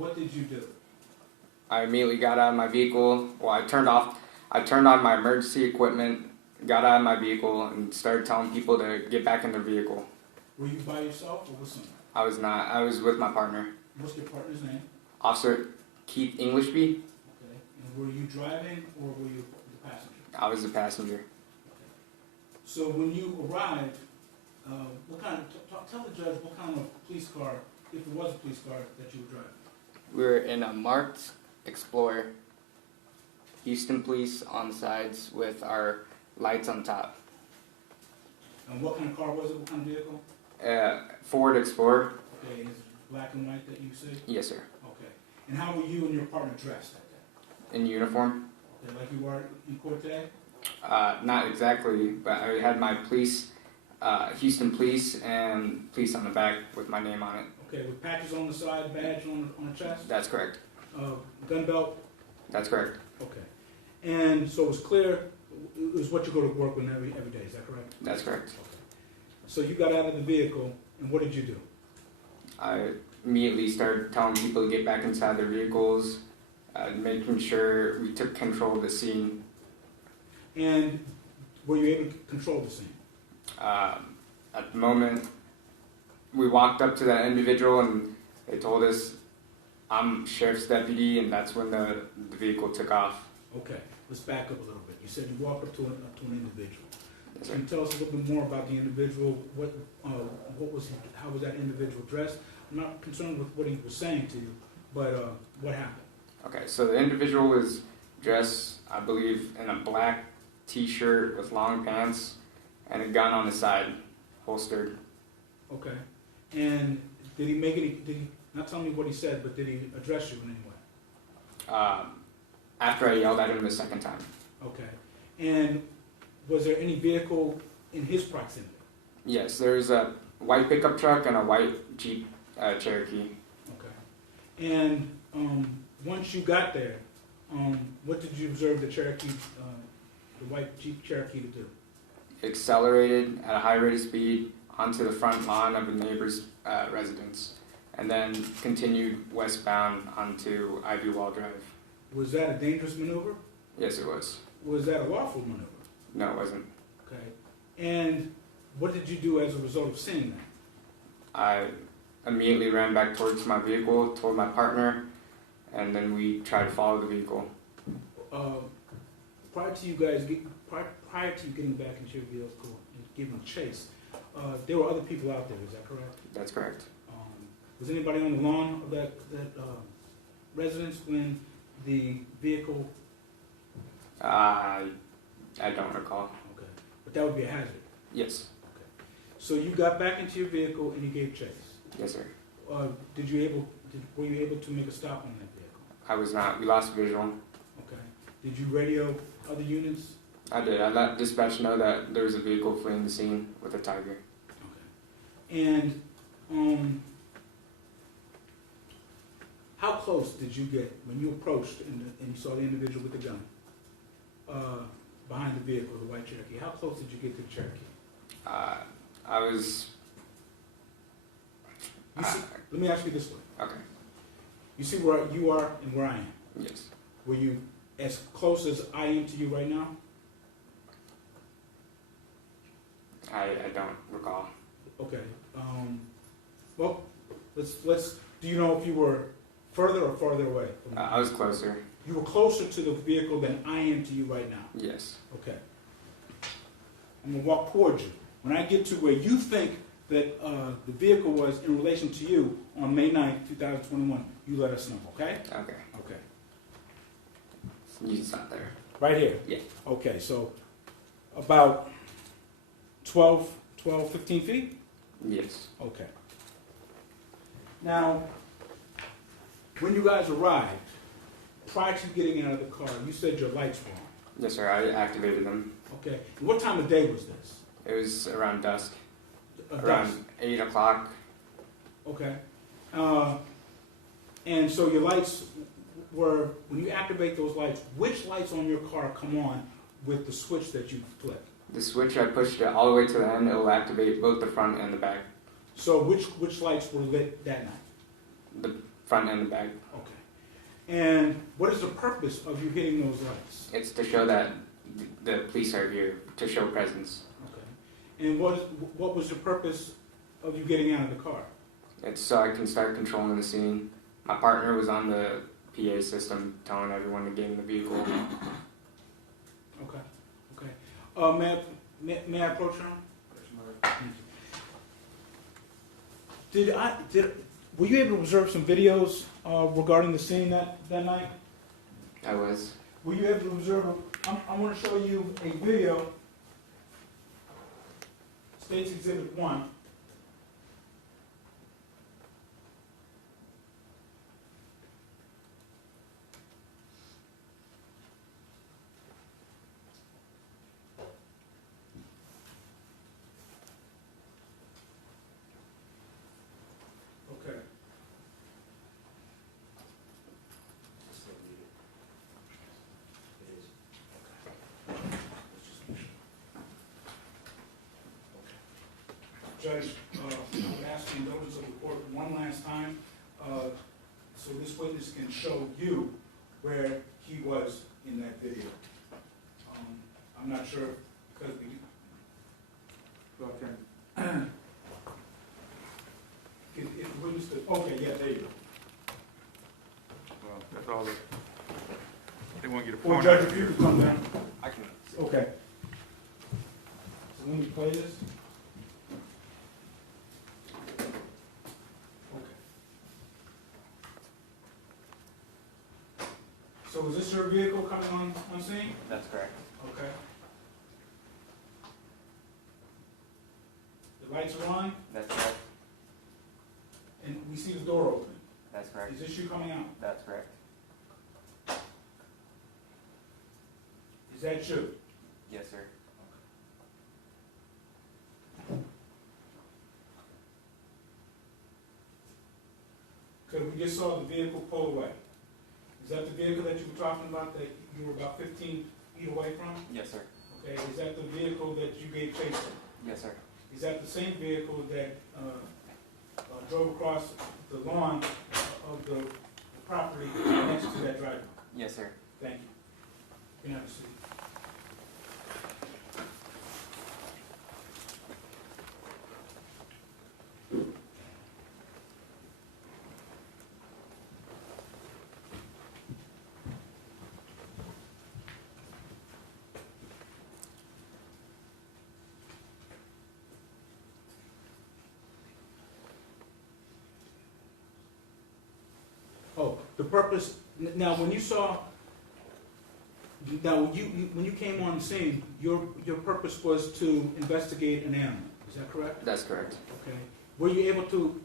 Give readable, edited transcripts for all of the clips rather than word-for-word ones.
what did you do? I immediately got out of my vehicle. Well, I turned on my emergency equipment, got out of my vehicle, and started telling people to get back in their vehicle. Were you by yourself or with someone? I was not. I was with my partner, What's your partner's name? Officer Keith Englishby. Okay. And were you driving or were you the passenger? I was the passenger. Okay. So when you arrived, what kind of, tell the judge what kind of police car, if it was a police car, that you were driving. We were in a marked Explorer, Houston police on the sides with our lights on top. And what kind of car was it? What kind of vehicle? Ford Explorer. Okay, is it black and white that you said? Yes, sir. Okay. And how were you and your partner dressed that day? In uniform. Okay, like you were in court today? Not exactly, but I had my police, Houston police, and police on the back with my name on it. Okay, with patches on the side, badge on the chest? That's correct. Gun belt? That's correct. Okay. And so it was clear, it was what you go to work with every day, is that correct? That's correct. Okay. So you got out of the vehicle, and what did you do? I immediately started telling people to get back inside their vehicles, making sure we took control of the scene. And were you able to control the scene? At the moment, we walked up to that individual and they told us, I'm sheriff's deputy, and that's when the vehicle took off. Okay, let's back up a little bit. You said you walked up to an individual. Yes, sir. Can you tell us a little bit more about the individual? How was that individual dressed? I'm not concerned with what he was saying to you, but what happened? Okay, so the individual was dressed, I believe, in a black t-shirt with long pants and a gun on the side, holstered. Okay, and did he not tell me what he said, but did he address you in any way? After I yelled at him the second time. Okay, and was there any vehicle in his proximity? Yes, there's a white pickup truck and a white Jeep Cherokee. Okay, and once you got there, what did you observe the Cherokee, the white Jeep Cherokee to do? Accelerated at a high rate of speed onto the front lawn of a neighbor's residence, and then continued westbound onto Ivy Wall Drive. Was that a dangerous maneuver? Yes, it was. Was that a lawful maneuver? No, it wasn't. Okay, and what did you do as a result of seeing that? I immediately ran back towards my vehicle, told my partner, and then we tried to follow the vehicle. Prior to you getting back into your vehicle and giving chase, there were other people out there, is that correct? That's correct. Was anybody on the lawn of that residence when the vehicle? I don't recall. Okay, but that would be a hazard. Yes. Okay, so you got back into your vehicle and you gave chase. Yes, sir. Were you able to make a stop on that vehicle? I was not. We lost visual. Okay. Did you radio other units? I did. I let dispatch know that there was a vehicle fleeing the scene with a tiger. Okay. And how close did you get when you approached and you saw the individual with the gun behind the vehicle, the white Cherokee? How close did you get to the Cherokee? I was. Let me ask you this way. Okay. You see where you are and where I am. Yes. Were you as close as I am to you right now? I don't recall. Okay. Well, let's. Do you know if you were further or farther away from me? I was closer. You were closer to the vehicle than I am to you right now. Yes. Okay. I'm gonna walk towards you. When I get to where you think that the vehicle was in relation to you on May 9th, 2021, you let us know, okay? Okay. Okay. You stop there. Right here? Yeah. Okay, so about 12, 15 feet? Yes. Okay. Now, when you guys arrived, prior to getting out of the car, you said your lights were on. Yes, sir. I activated them. Okay. And what time of day was this? It was around dusk. Dusk. Around 8 o'clock. Okay. And so your lights were, when you activate those lights, which lights on your car come on with the switch that you flick? The switch, I pushed it all the way to the end. It will activate both the front and the back. So which lights were lit that night? The front and back. Okay. And what is the purpose of you hitting those lights? It's to show that the police are here, to show presence. Okay. And what was the purpose of you getting out of the car? It's so I can start controlling the scene. My partner was on the PA system telling everyone to get in the vehicle. Okay. Okay. May I approach you? Were you able to observe some videos regarding the scene that night? I was. Were you able to observe? I want to show you a video. State's Exhibit 1. Okay. Judge, I would ask you to notice of the court one last time, so this witness can show you where he was in that video. I'm not sure, because if the witness could, okay, yeah, there you go. Well, that's all they want you to Well, point Judge, out if you here. could come down. I can. Okay. So let me play this. Okay. So is this your vehicle coming on scene? That's correct. Okay. The lights are on, That's correct. and we see the door open. That's correct. Is this you coming out? That's correct. Is that you? Yes, sir. Because we just saw the vehicle pull away. Is that the vehicle that you were talking about that you were about 15 feet away from? Yes, sir. Okay, is that the vehicle that you gave chase to? Yes, sir. Is that the same vehicle that drove across the lawn of the property next to that driveway? Yes, sir. Thank you. You can have a seat. Oh, the purpose, now when you saw, now when you came on scene, your purpose was to investigate an animal, is that correct? That's correct. Okay. Were you able to,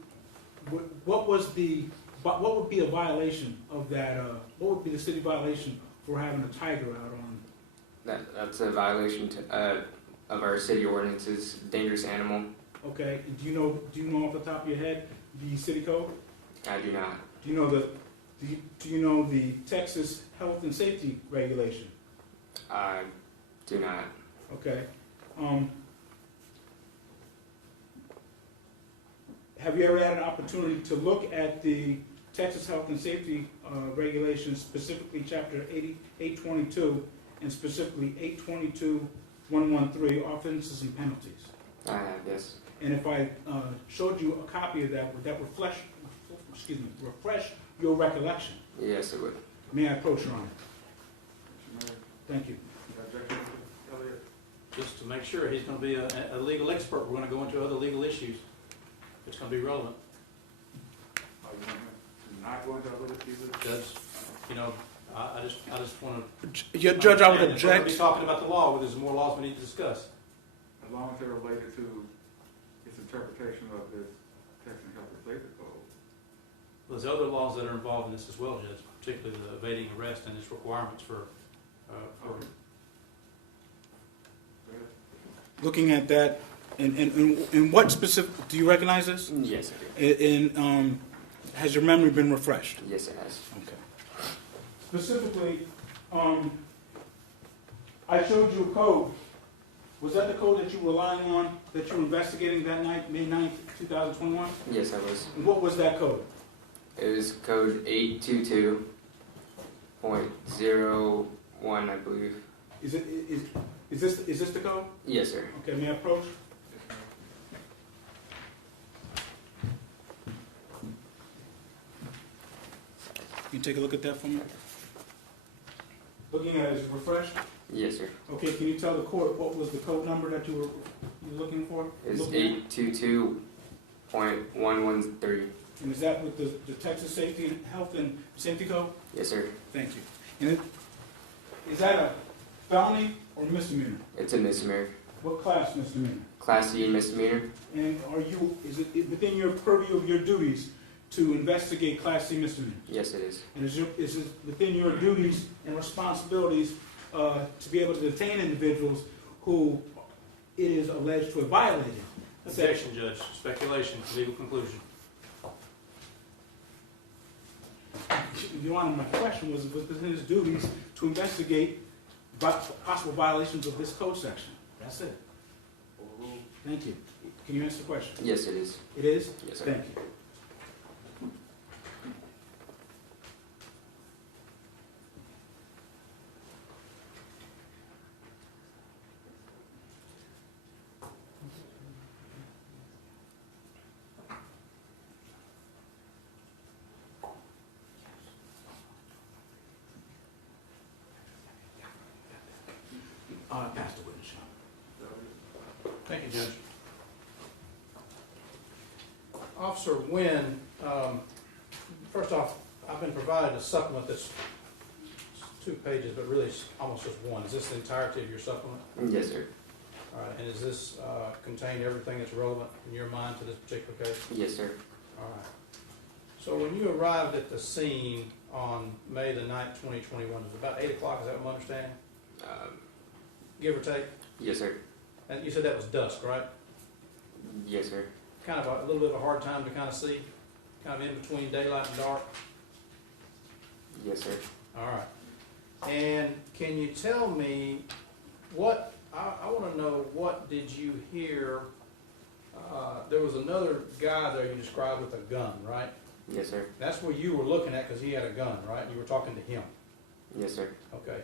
what would be a violation of that, what would be the city violation for having a tiger out on? That's a violation of our city ordinances, dangerous animal. Okay, and do you know off the top of your head the city code? I do not. Do you know the Texas health and safety regulation? I do not. Okay. Have you ever had an opportunity to look at the Texas health and safety regulations, specifically Chapter 822, and specifically 822.113, offenses and penalties? I have, yes. And if I showed you a copy of that, would that refresh your recollection? Yes, it would. May I approach, Your Honor? Thank you. Just to make sure he's going to be a legal expert, we're going to go into other legal issues. It's going to be relevant. Not going to other issues. Judge, I just want to. Judge, I would We're going to object. be talking about the law, where there's more laws we need to discuss. As long as they're related to its interpretation of this Texas Health and Safety Code. There's other laws that are involved in this as well, Judge, particularly the evading arrest and its requirements for. Looking at that, and what specific, do you recognize this? Yes, I do. And has your memory been refreshed? Yes, it has. Okay. Specifically, I showed you a code. Was that the code that you were relying on, that you were investigating that night, May 9th, 2021? Yes, I was. And what was that code? It was code 822.01, I believe. Is this the code? Yes, sir. Okay, may I approach? Can you take a look at that for me? Looking at it, is it refreshed? Yes, sir. Okay, can you tell the court what was the code number that you were looking for? It's Looking at? 822.113. And is that with the Texas Safety and Health and Safety Code? Yes, sir. Thank you. And is that a felony or misdemeanor? It's a misdemeanor. What class misdemeanor? Class E misdemeanor. And is it within your purview of your duties to investigate Class C misdemeanors? Yes, it is. And is it within your duties and responsibilities to be able to detain individuals who it is alleged to have violated? Objection, Judge. Speculation, legal conclusion. Your Honor, my question was within his duties to investigate possible violations of this code section. That's it. Thank you. Can you answer the question? Yes, it is. It is? Yes, sir. Thank you. Pass the witness, Your Honor. Thank you, Judge. Officer Nguyen, first off, I've been provided a supplement that's 2 pages, but really it's almost just one. Is this the entirety of your supplement? Yes, sir. All right, and does this contain everything that's relevant in your mind to this particular case? Yes, sir. All right. So when you arrived at the scene on May the 9th, 2021, it was about 8 o'clock, is that what I'm understanding? Give or take? Yes, sir. And you said that was dusk, right? Yes, sir. Kind of a little bit of a hard time to kind of see, kind of in between daylight and dark. Yes, sir. All right. And can you tell me what, I want to know, what did you hear? There was another guy there you described with a gun, right? Yes, sir. That's where you were looking at because he had a gun, right? You were talking to him. Yes, sir. Okay.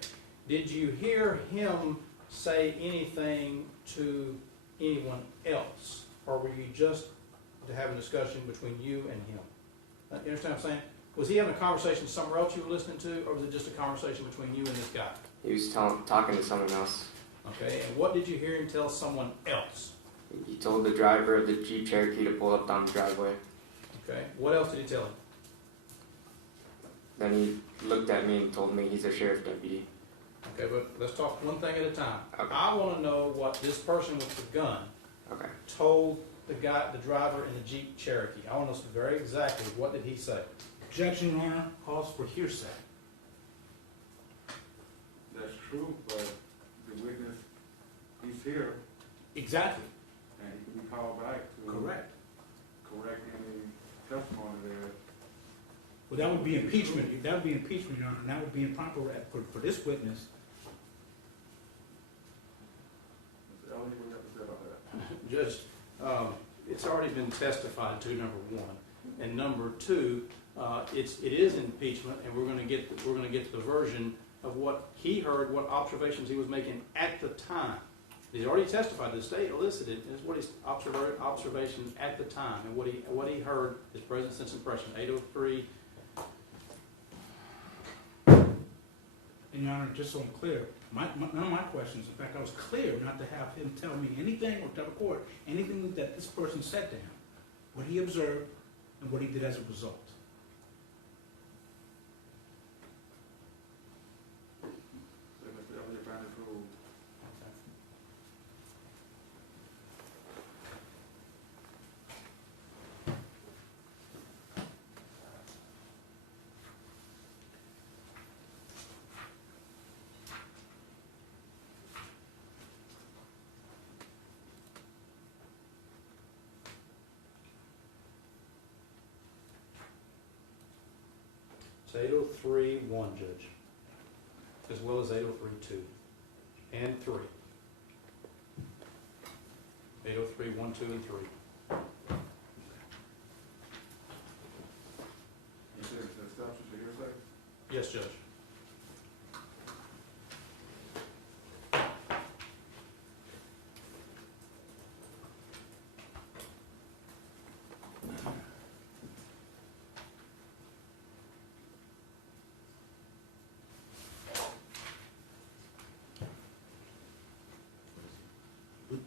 Did you hear him say anything to anyone else? Or were you just having a discussion between you and him? You understand what I'm saying? Was he having a conversation somewhere else you were listening to, or was it just a conversation between you and this guy? He was talking to someone else. Okay, and what did you hear him tell someone else? He told the driver of the Jeep Cherokee to pull up down the driveway. Okay, what else did he tell him? Then he looked at me and told me he's a sheriff deputy. Okay, but let's talk one thing at a time. Okay. I want to know what this person with the gun Okay. told the driver in the Jeep Cherokee. I want to know very exactly what did he say. Objection, Your Honor, calls for hearsay. That's true, but the witness, he's here, Exactly. and he can be called back to Correct. correct any testimony there. Well, that would be impeachment. That would be impeachment, Your Honor, and that would be improper for this witness. Mr. Elliott, what do you have to say about that? Judge, it's already been testified to, number one, and number two, it is impeachment, and we're going to get the version of what he heard, what observations he was making at the time. He's already testified. The state elicited is what his observation at the time, and what he heard, his present sense impression. 803. And Your Honor, just so I'm clear, none of my questions, in fact, I was clear not to have him tell me anything or tell the court anything that this person said to him, what he observed and what he did as a result. So, Mr. Elliott, find it ruled. It's 803.1, Judge, as well as 803.2 and 3. 803.1, 2, and 3. Yes, Judge.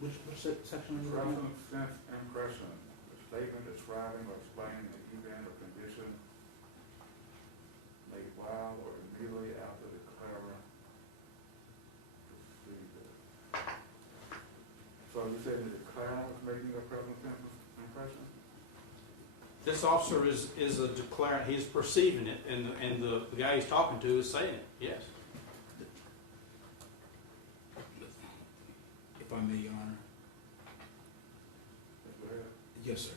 Which section are you reading? Present sense impression, the statement describing or explaining an event or condition made while or immediately after the declarant procedure. So you said the declarant was making a present sense impression? This officer is a declarant, he's perceiving it, and the guy he's talking to is saying it, yes. If I may, Your Honor. Go ahead. Yes, sir.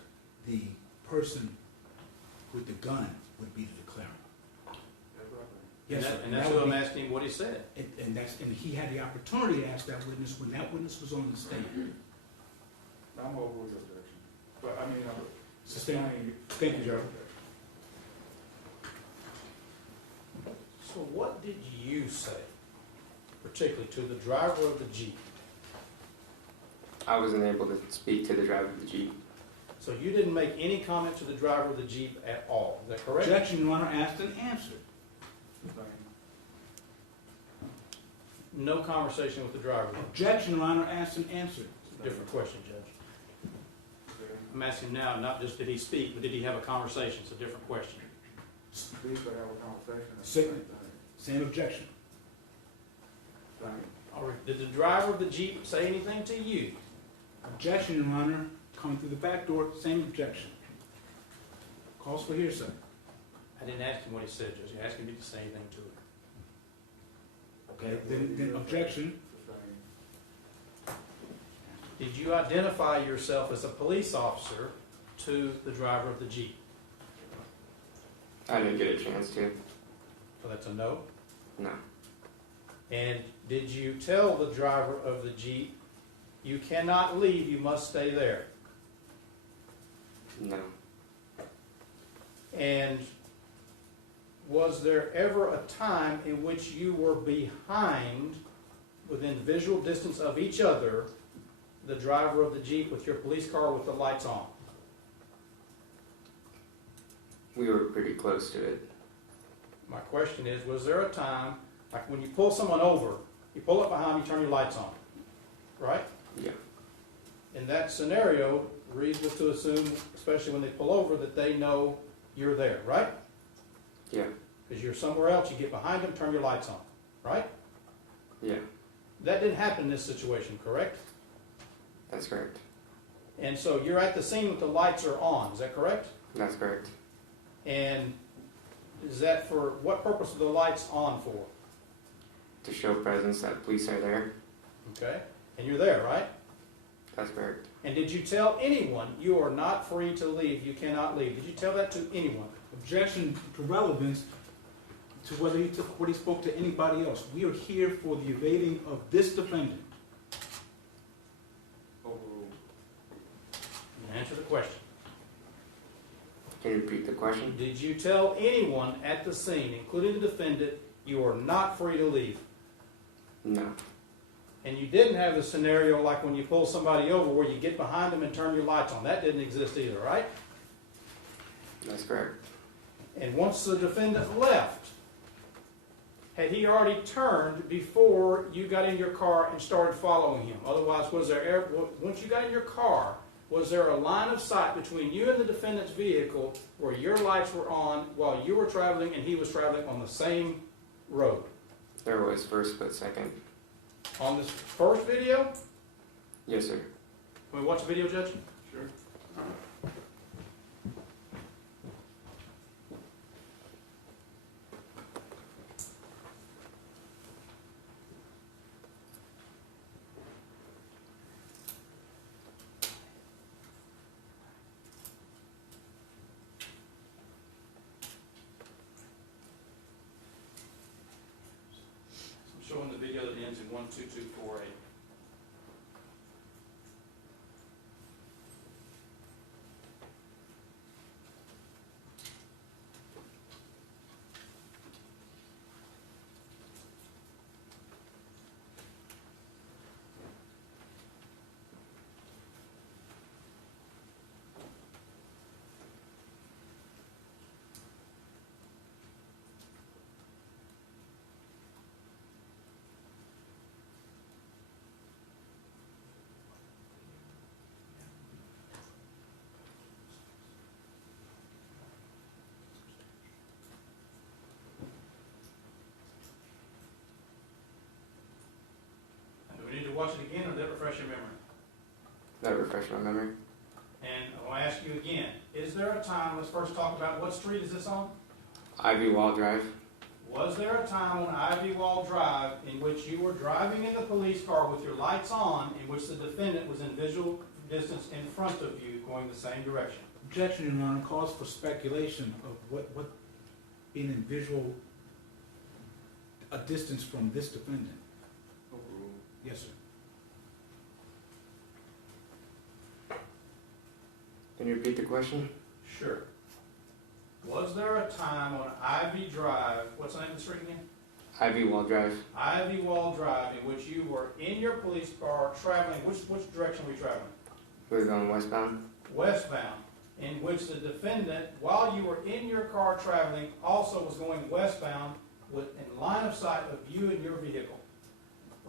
The person with the gun would be the declarant. That's what I think. Yes, sir. And that's that what would I'm be- asking what he said. And he had the opportunity to ask that witness when that witness was on the stand. I'm over with your objection. But I mean, Sustain. Thank you, Joe. So what did you say, particularly to the driver of the Jeep? I wasn't able to speak to the driver of the Jeep. So you didn't make any comment to the driver of the Jeep at all, is that correct? Objection, Your Honor, asked and answered. No conversation with the driver. Objection, Your Honor, asked and answered. Different question, Judge. I'm asking now, not just did he speak, but did he have a conversation? It's a different question. Speak or have a conversation. Second. Same objection. All right. Did the driver of the Jeep say anything to you? Objection, Your Honor, coming through the back door, same objection. Calls for hearsay. I didn't ask him what he said, Judge. He asked me to say anything to it. Okay, then objection. Did you identify yourself as a police officer to the driver of the Jeep? I didn't get a chance to. So that's a no. No. And did you tell the driver of the Jeep, you cannot leave, you must stay there? No. And was there ever a time in which you were behind, within visual distance of each other, the driver of the Jeep with your police car with the lights on? We were pretty close to it. My question is, was there a time, like when you pull someone over, you pull up behind them, you turn your lights on, right? Yeah. In that scenario, reasonable to assume, especially when they pull over, that they know you're there, right? Yeah. Because you're somewhere else, you get behind them, turn your lights on, right? Yeah. That didn't happen in this situation, correct? That's correct. And so you're at the scene with the lights are on, is that correct? That's correct. And is that for, what purpose are the lights on for? To show presence that police are there. Okay? And you're there, right? That's correct. And did you tell anyone you are not free to leave, you cannot leave? Did you tell that to anyone? Objection to relevance to whether he took what he spoke to anybody else. We are here for the evading of this defendant. Overruled. Answer the question. Can you repeat the question? Did you tell anyone at the scene, including the defendant, you are not free to leave? No. And you didn't have the scenario like when you pull somebody over where you get behind them and turn your lights on. That didn't exist either, right? That's correct. And once the defendant left, had he already turned before you got in your car and started following him? Otherwise, was there, once you got in your car, was there a line of sight between you and the defendant's vehicle where your lights were on while you were traveling and he was traveling on the same road? There was first but second. On this first video, Yes, sir. can we watch the video, Judge? Sure. I'm showing the video that ends in 12248. That refresh my memory. And I'll ask you again, is there a time, let's first talk about what street is this on? Ivy Wall Drive. Was there a time on Ivy Wall Drive in which you were driving in the police car with your lights on, in which the defendant was in visual distance in front of you going the same direction? Objection, Your Honor, calls for speculation of what being in visual, a distance from this defendant. Overruled. Yes, sir. Can you repeat the question? Sure. Was there a time on Ivy Drive, what's the name of the street again? Ivy Wall Drive. Ivy Wall Drive, in which you were in your police car traveling, which direction were you traveling? We're going westbound. Westbound, in which the defendant, while you were in your car traveling, also was going westbound in line of sight of you and your vehicle.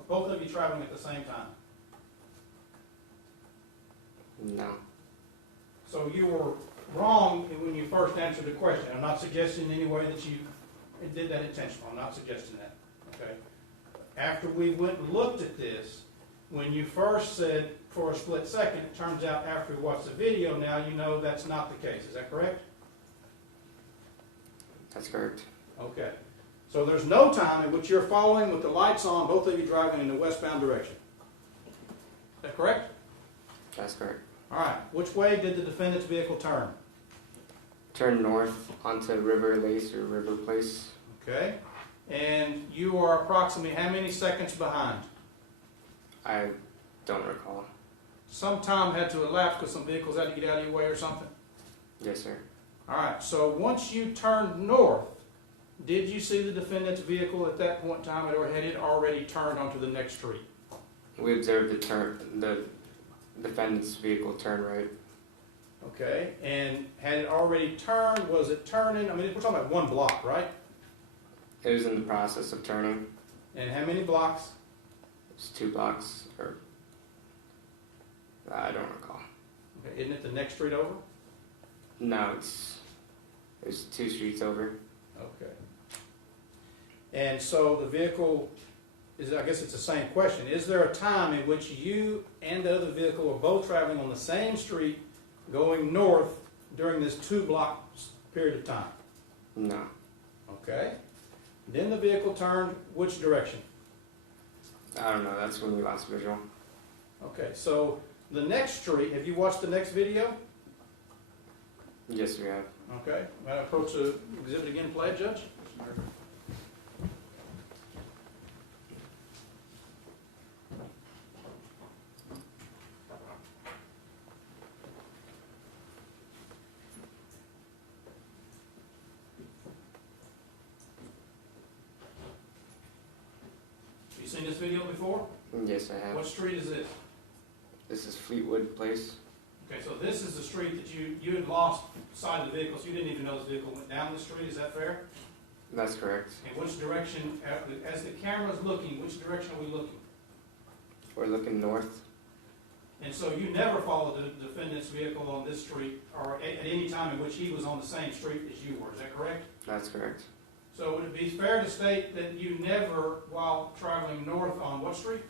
Both of you traveling at the same time. No. So you were wrong when you first answered the question. I'm not suggesting in any way that you did that intentionally. I'm not suggesting that. Okay. After we went and looked at this, when you first said for a split second, it turns out after we watched the video, now you know that's not the case. Is that correct? That's correct. Okay. So there's no time in which you're following with the lights on, both of you driving in the westbound direction. Is that correct? That's correct. All right. Which way did the defendant's vehicle turn? Turn north onto River Lace or River Place. Okay. And you are approximately how many seconds behind? I don't recall. Some time had to elapse because some vehicles had to get out of your way or something? Yes, sir. All right. So once you turned north, did you see the defendant's vehicle at that point in time, or had it already turned onto the next street? We observed the defendant's vehicle turn right. Okay. And had it already turned? Was it turning? I mean, we're talking about one block, right? It was in the process of turning. And how many blocks? It's 2 blocks, or I don't recall. Okay. Isn't it the next street over? No, it's 2 streets over. Okay. And so the vehicle is, I guess it's the same question. Is there a time in which you and the other vehicle were both traveling on the same street going north during this 2 block period of time? No. Okay. Then the vehicle turned which direction? I don't know. That's when we lost visual. Okay. So the next street, have you watched the next video? Yes, we have. Okay. May I approach the exhibit again and play it, Judge? Have you seen this video before? Yes, I have. What street is this? This is Fleetwood Place. Okay, so this is the street that you had lost sight of the vehicle, so you didn't even know this vehicle went down the street, is that fair? That's correct. And which direction, as the camera's looking, which direction are we looking? We're looking north. And so you never followed the defendant's vehicle on this street, or at any time in which he was on the same street as you were, is that correct? That's correct. So would it be fair to state that you never, while traveling north on what street?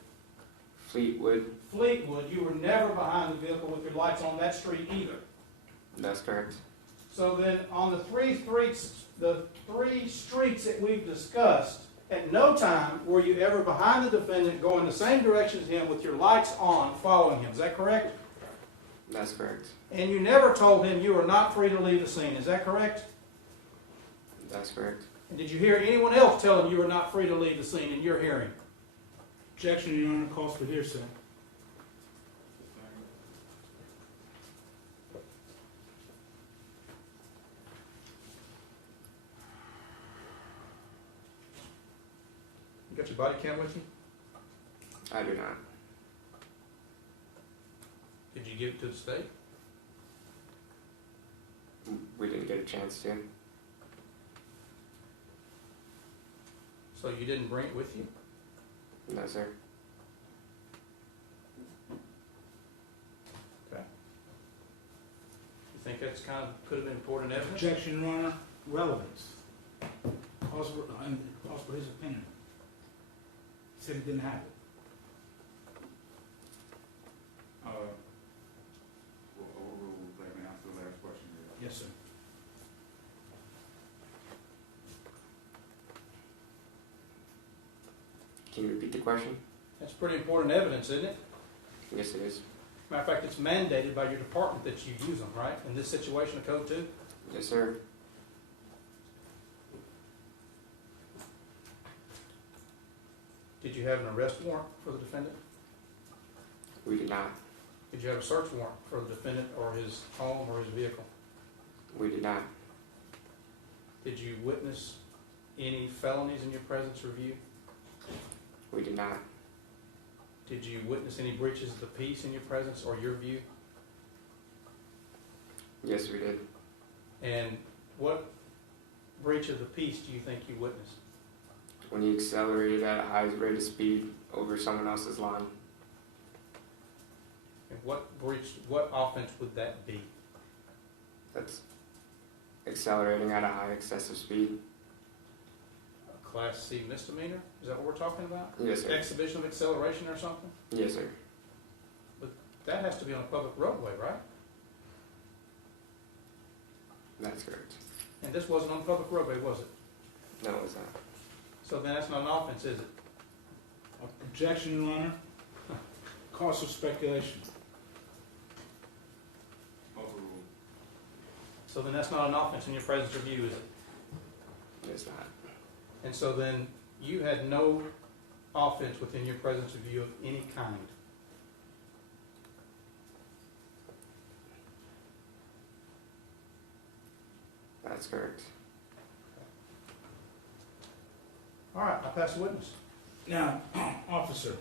Fleetwood. Fleetwood, you were never behind the vehicle with your lights on that street either? That's correct. So then, on the three streets that we've discussed, at no time were you ever behind the defendant going the same direction as him with your lights on following him. Is that correct? That's correct. And you never told him you were not free to leave the scene. Is that correct? That's correct. And did you hear anyone else tell him you were not free to leave the scene in your hearing? Objection, Your Honor, calls for hearsay. You got your body cam with you? I do not. Did you give it to the state? We didn't get a chance to. So you didn't bring it with you? No, sir. Okay. You think that's could have been important evidence? Objection, Your Honor, relevance. Calls for his opinion. Said he didn't have it. Can you repeat the question? That's pretty important evidence, isn't it? Yes, it is. Matter of fact, it's mandated by your department that you use them, right? In this situation of Code 2? Yes, sir. Did you have an arrest warrant for the defendant? We did not. Did you have a search warrant for the defendant or his home or his vehicle? We did not. Did you witness any felonies in your presence or view? We did not. Did you witness any breaches of the peace in your presence or your view? Yes, we did. And what breach of the peace do you think you witnessed? When he accelerated at a high rate of speed over someone else's line. And what offense would that be? That's accelerating at a high excessive speed. A Class C misdemeanor? Is that what we're talking about? Yes, sir. Exhibition of acceleration or something? Yes, sir. That has to be on a public roadway, right? That's correct. And this wasn't on a public roadway, was it? No, it was not. So then that's not an offense, is it? Objection, Your Honor. Cause of speculation. So then that's not an offense in your presence or view, is it? It's not. And so then you had no offense within your presence or view of any kind. That's correct. All right, I'll pass the witness. Now, officer,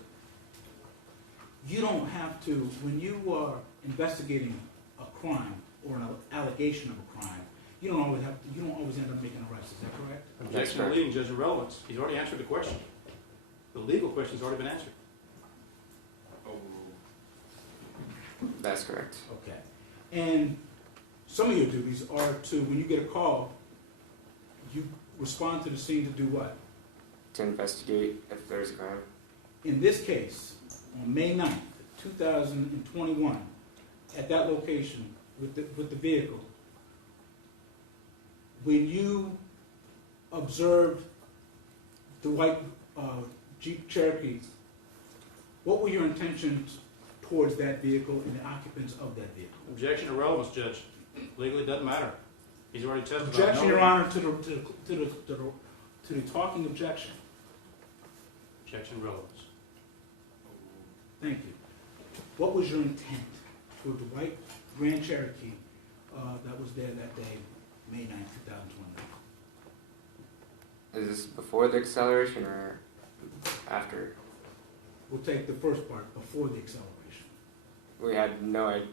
you don't have to, when you are investigating a crime or an allegation of a crime, you don't always end up making arrests, is that correct? Objection to correct. leading, Judge, irrelevance. He's already answered the question. The legal question's already been answered. That's correct. Okay. And some of your duties are to, when you get a call, you respond to the scene to do what? To investigate if there's a crime. In this case, on May 9th, 2021, at that location with the vehicle, when you observed the white Jeep Cherokee, what were your intentions towards that vehicle and the occupants of that vehicle? Objection to relevance, Judge. Legally, it doesn't matter. He's already testified. Objection, No- Your Honor, to the talking objection. Objection, relevance. Thank you. What was your intent toward the white Grand Cherokee that was there that day, May 9th, 2021? Is this before the acceleration or after? We'll take the first part, before the acceleration. We had no idea,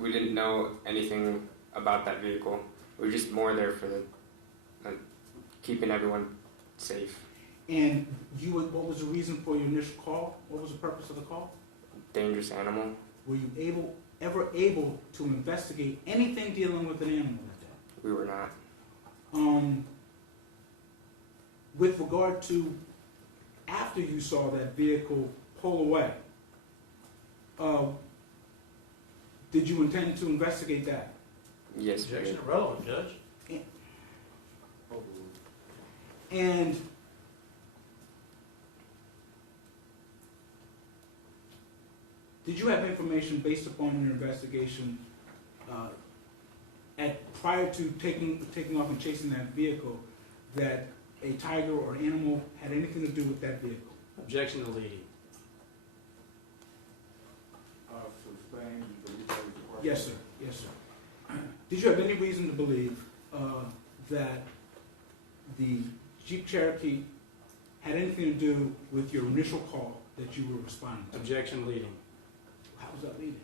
we didn't know anything about that vehicle. We were just more there for keeping everyone safe. And what was the reason for your initial call? What was the purpose of the call? Dangerous animal. Were you ever able to investigate anything dealing with an animal that day? We were not. With regard to after you saw that vehicle pull away, did you intend to investigate that? Yes, we Objection did. irrelevant, Judge. And did you have information based upon your investigation prior to taking off and chasing that vehicle that a tiger or animal had anything to do with that vehicle? Objection to leading. Yes, sir. Yes, sir. Did you have any reason to believe that the Jeep Cherokee had anything to do with your initial call that you were responding to? Objection leading. How was that leading?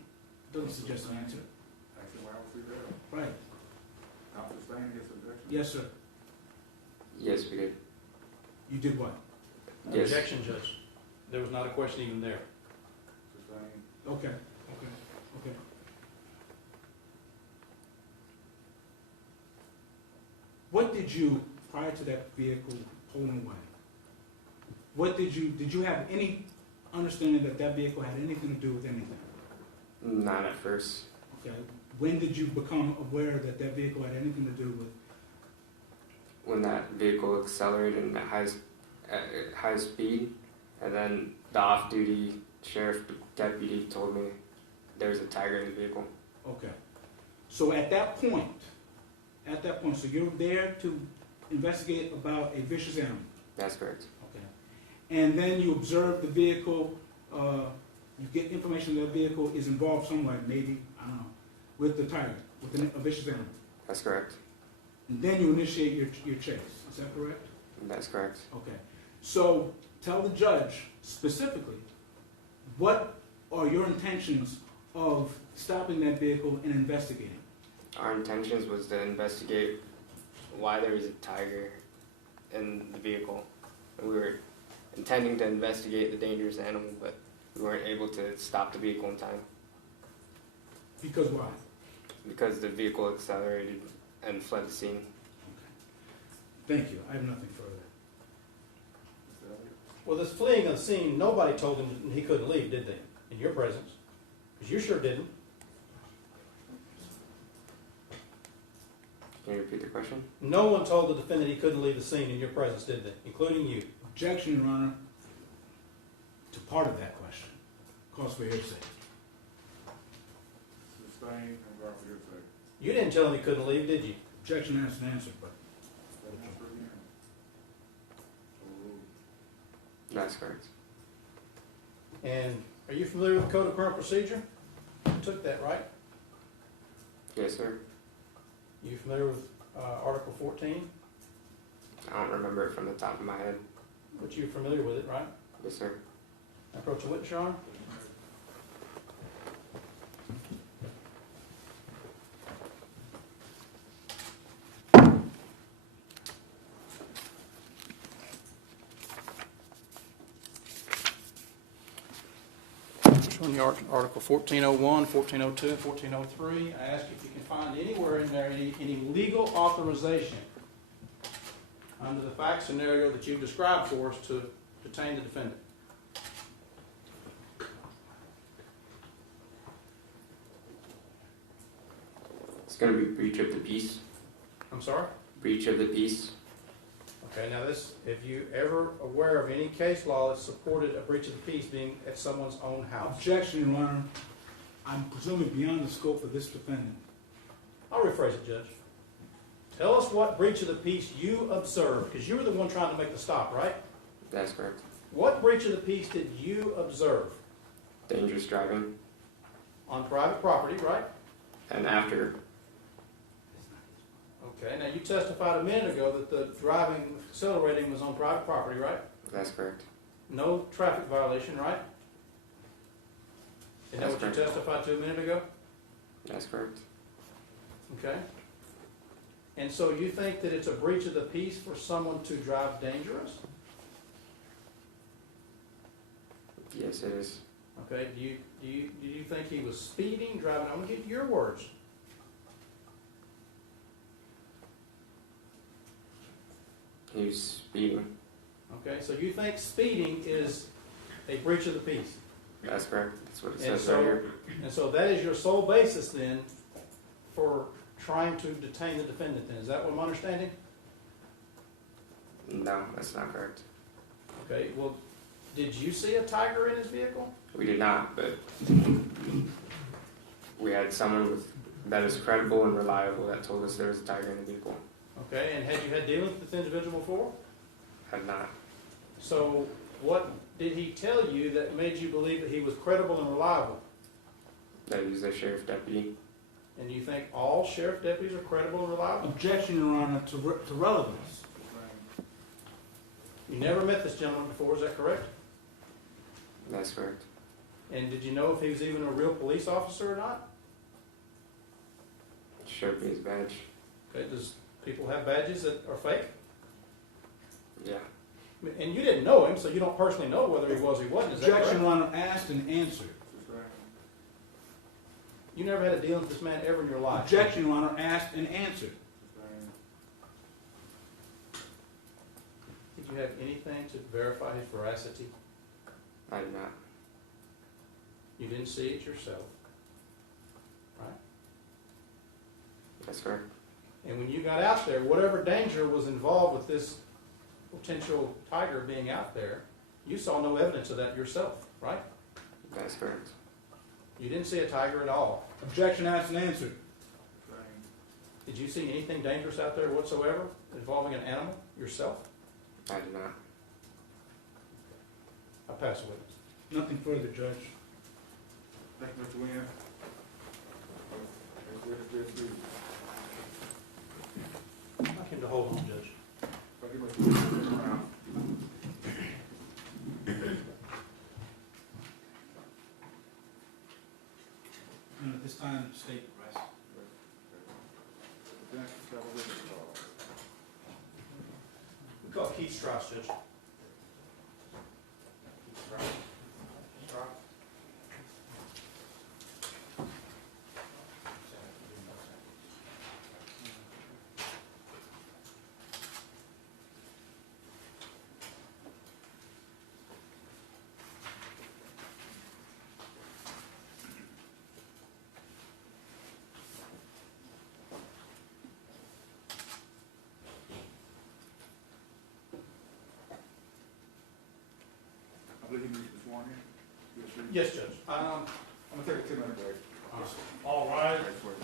Doesn't suggest an answer. Right. Yes, sir. Yes, we did. You did what? Yes. Objection, Judge. There was not a question even there. Okay. Okay. What did you, prior to that vehicle pulling away, did you have any understanding that that vehicle had anything to do with anything? Not at first. Okay. When did you become aware that that vehicle had anything to do with? When that vehicle accelerated at high speed And then the off-duty sheriff deputy told me there was a tiger in the vehicle. Okay. So at that point, so you're there to investigate about a vicious animal? That's correct. Okay. And then you observe the vehicle, you get information that the vehicle is involved somewhere, maybe, I don't know, with the tiger, with a vicious animal. That's correct. And then you initiate your chase, is that correct? That's correct. Okay. So tell the judge specifically, what are your intentions of stopping that vehicle and investigating? Our intentions was to investigate why there was a tiger in the vehicle. We were intending to investigate the dangerous animal, but we weren't able to stop the vehicle in time Because why? because the vehicle accelerated and fled the scene. Thank you, I have nothing further. Well, this fleeing of the scene, nobody told him he couldn't leave, did they? In your presence? Because you sure didn't. Can you repeat the question? No one told the defendant he couldn't leave the scene in your presence, did they? Including you. Objection, Your Honor, to part of that question. Cause for hearsay. Sustained and brought for hearsay. You didn't tell him he couldn't leave, did you? Objection asked and answered, but That's correct. And are you familiar with the Code of Criminal Procedure? You took that, right? Yes, sir. You familiar with Article 14? I don't remember it from the top of my head. But you're familiar with it, right? Yes, sir. Approach a witness, Your Honor. Showing you Article 1401, 1402, and 1403. I ask if you can find anywhere in there any legal authorization under the fact scenario that you've described for us to detain the defendant. It's going to be breach of the peace. I'm sorry? Breach of the peace. Okay, now this, if you ever aware of any case law that supported a breach of the peace being at someone's own house? objection, Your Honor, I'm presuming beyond the scope of this defendant. I'll rephrase it, Judge. Tell us what breach of the peace you observed, because you were the one trying to make the stop, right? That's correct. What breach of the peace did you observe? Dangerous driving. On private property, right? And after, Okay, now you testified a minute ago that the driving, accelerating was on private property, right? that's correct. No traffic violation, right? Isn't that That's what you correct. testified to a minute ago? That's correct. Okay. And so you think that it's a breach of the peace for someone to drive dangerous? Yes, it is. Okay, do you think he was speeding, driving? I'm gonna get your words. He was speeding. Okay, so you think speeding is a breach of the peace? That's correct. That's what it And says right here. And so that is your sole basis then for trying to detain the defendant then? Is that what I'm understanding? No, that's not correct. Okay, well, did you see a tiger in his vehicle? We did not, but we had someone that is credible and reliable that told us there was a tiger in the vehicle. Okay, and had you had dealings with this individual before? Had not. So what did he tell you that made you believe that he was credible and reliable? That he was a sheriff deputy. And you think all sheriff deputies are credible and reliable? Objection, Your Honor, to relevance. You never met this gentleman before, is that correct? That's correct. And did you know if he was even a real police officer or not? Showed me his badge. Okay, does people have badges that are fake? Yeah. And you didn't know him, so you don't personally know whether he was or he wasn't, is that Objection, correct? Your Honor, asked and answered. You never had a deal with this man ever in your life? Objection, Your Honor, asked and answered. Did you have anything to verify his veracity? I did not. You didn't see it yourself, right? That's correct. And when you got out there, whatever danger was involved with this potential tiger being out there, You saw no evidence of that yourself, right? That's correct. You didn't see a tiger at all. Objection asked and answered. Did you see anything dangerous out there whatsoever involving an animal yourself? I did not. I pass a witness. Nothing further, Judge. Thank you, Mr. Williams. Witness, please. I'd like him to hold on, Judge. Thank you, Mr. Williams. Turn around. And at this time, state the rest. Next, have a witness call. We call Keith Strauss, Judge. I believe you need to be sworn in. Yes, sir. Yes, Judge. I'm gonna take a 2-minute break. All right. Thanks for it.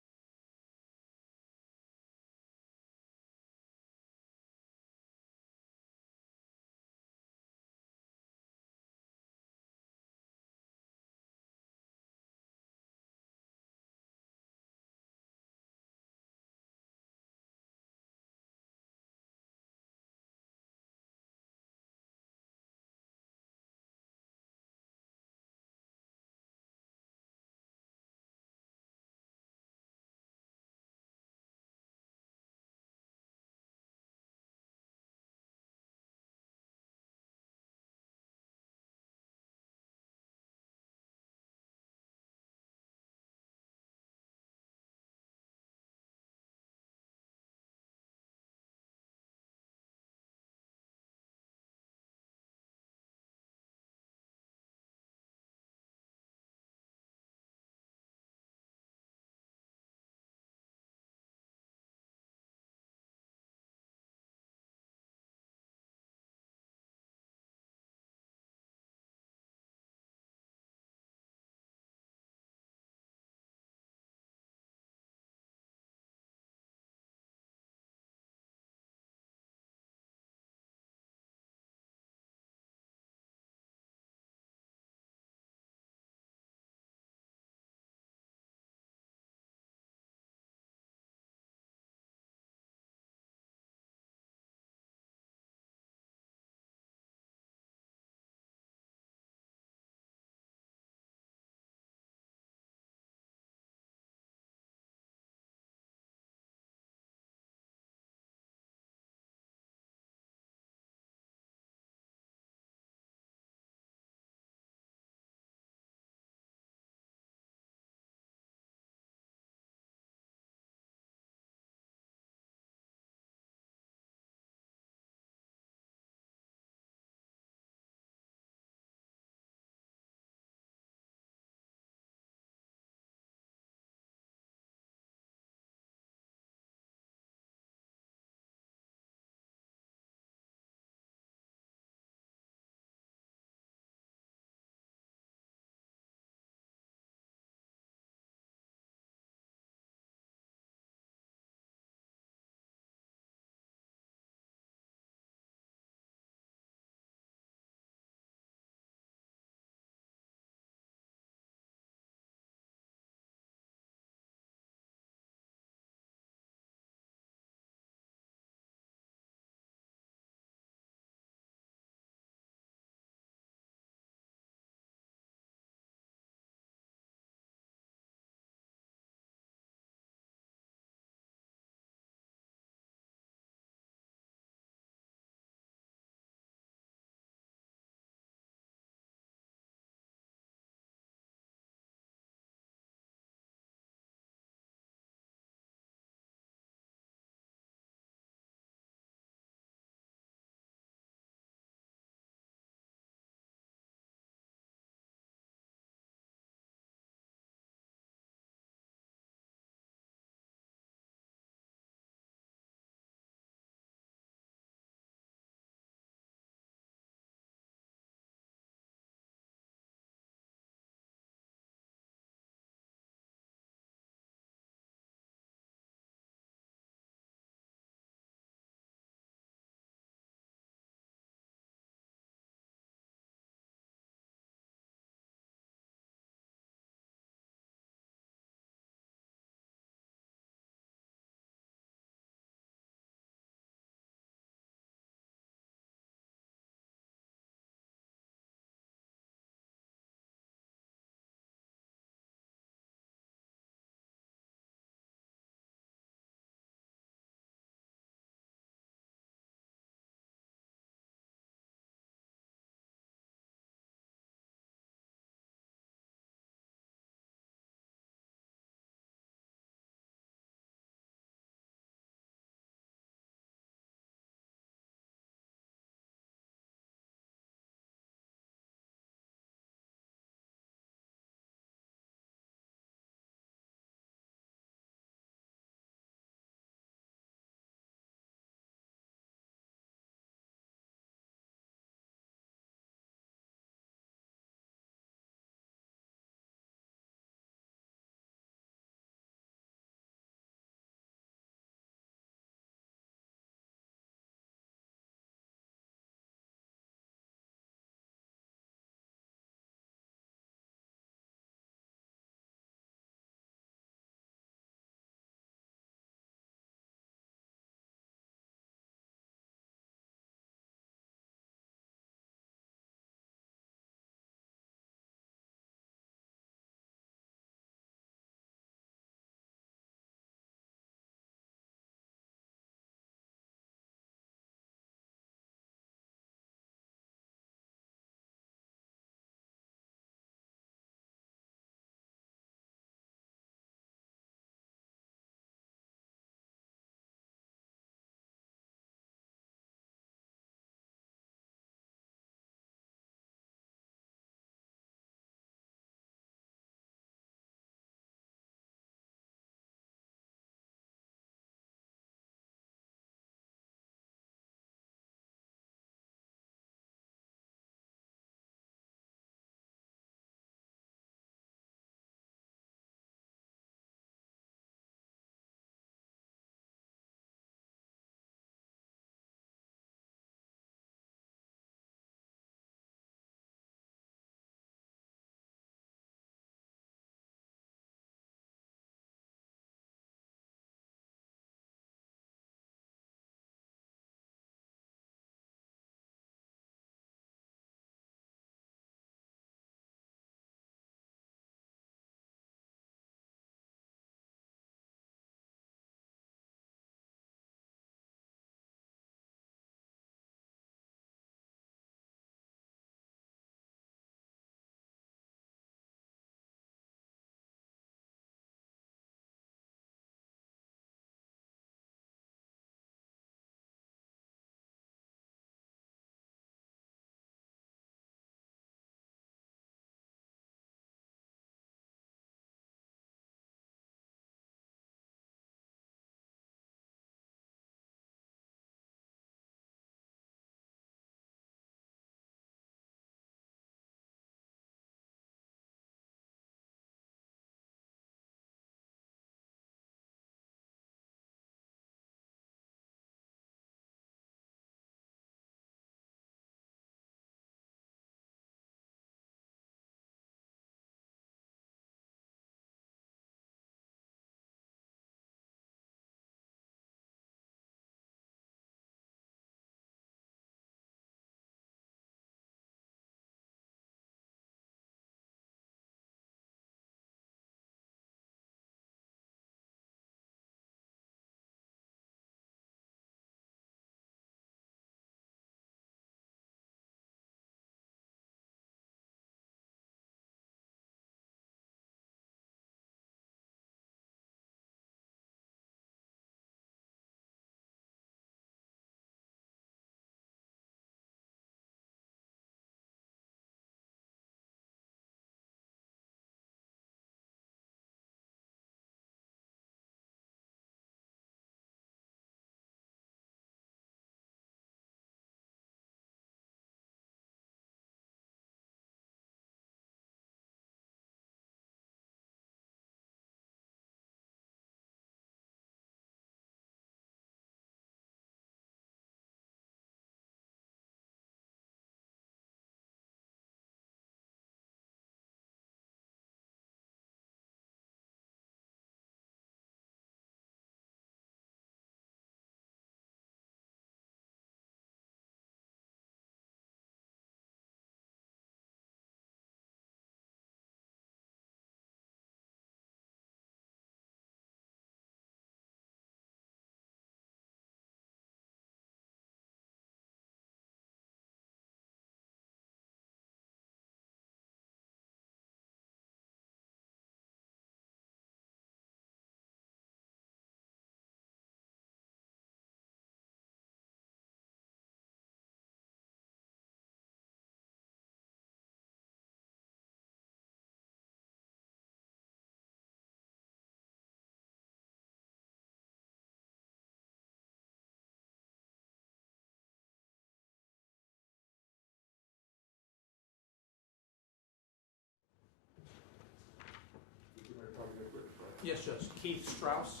Yes, Judge. Keith Strauss.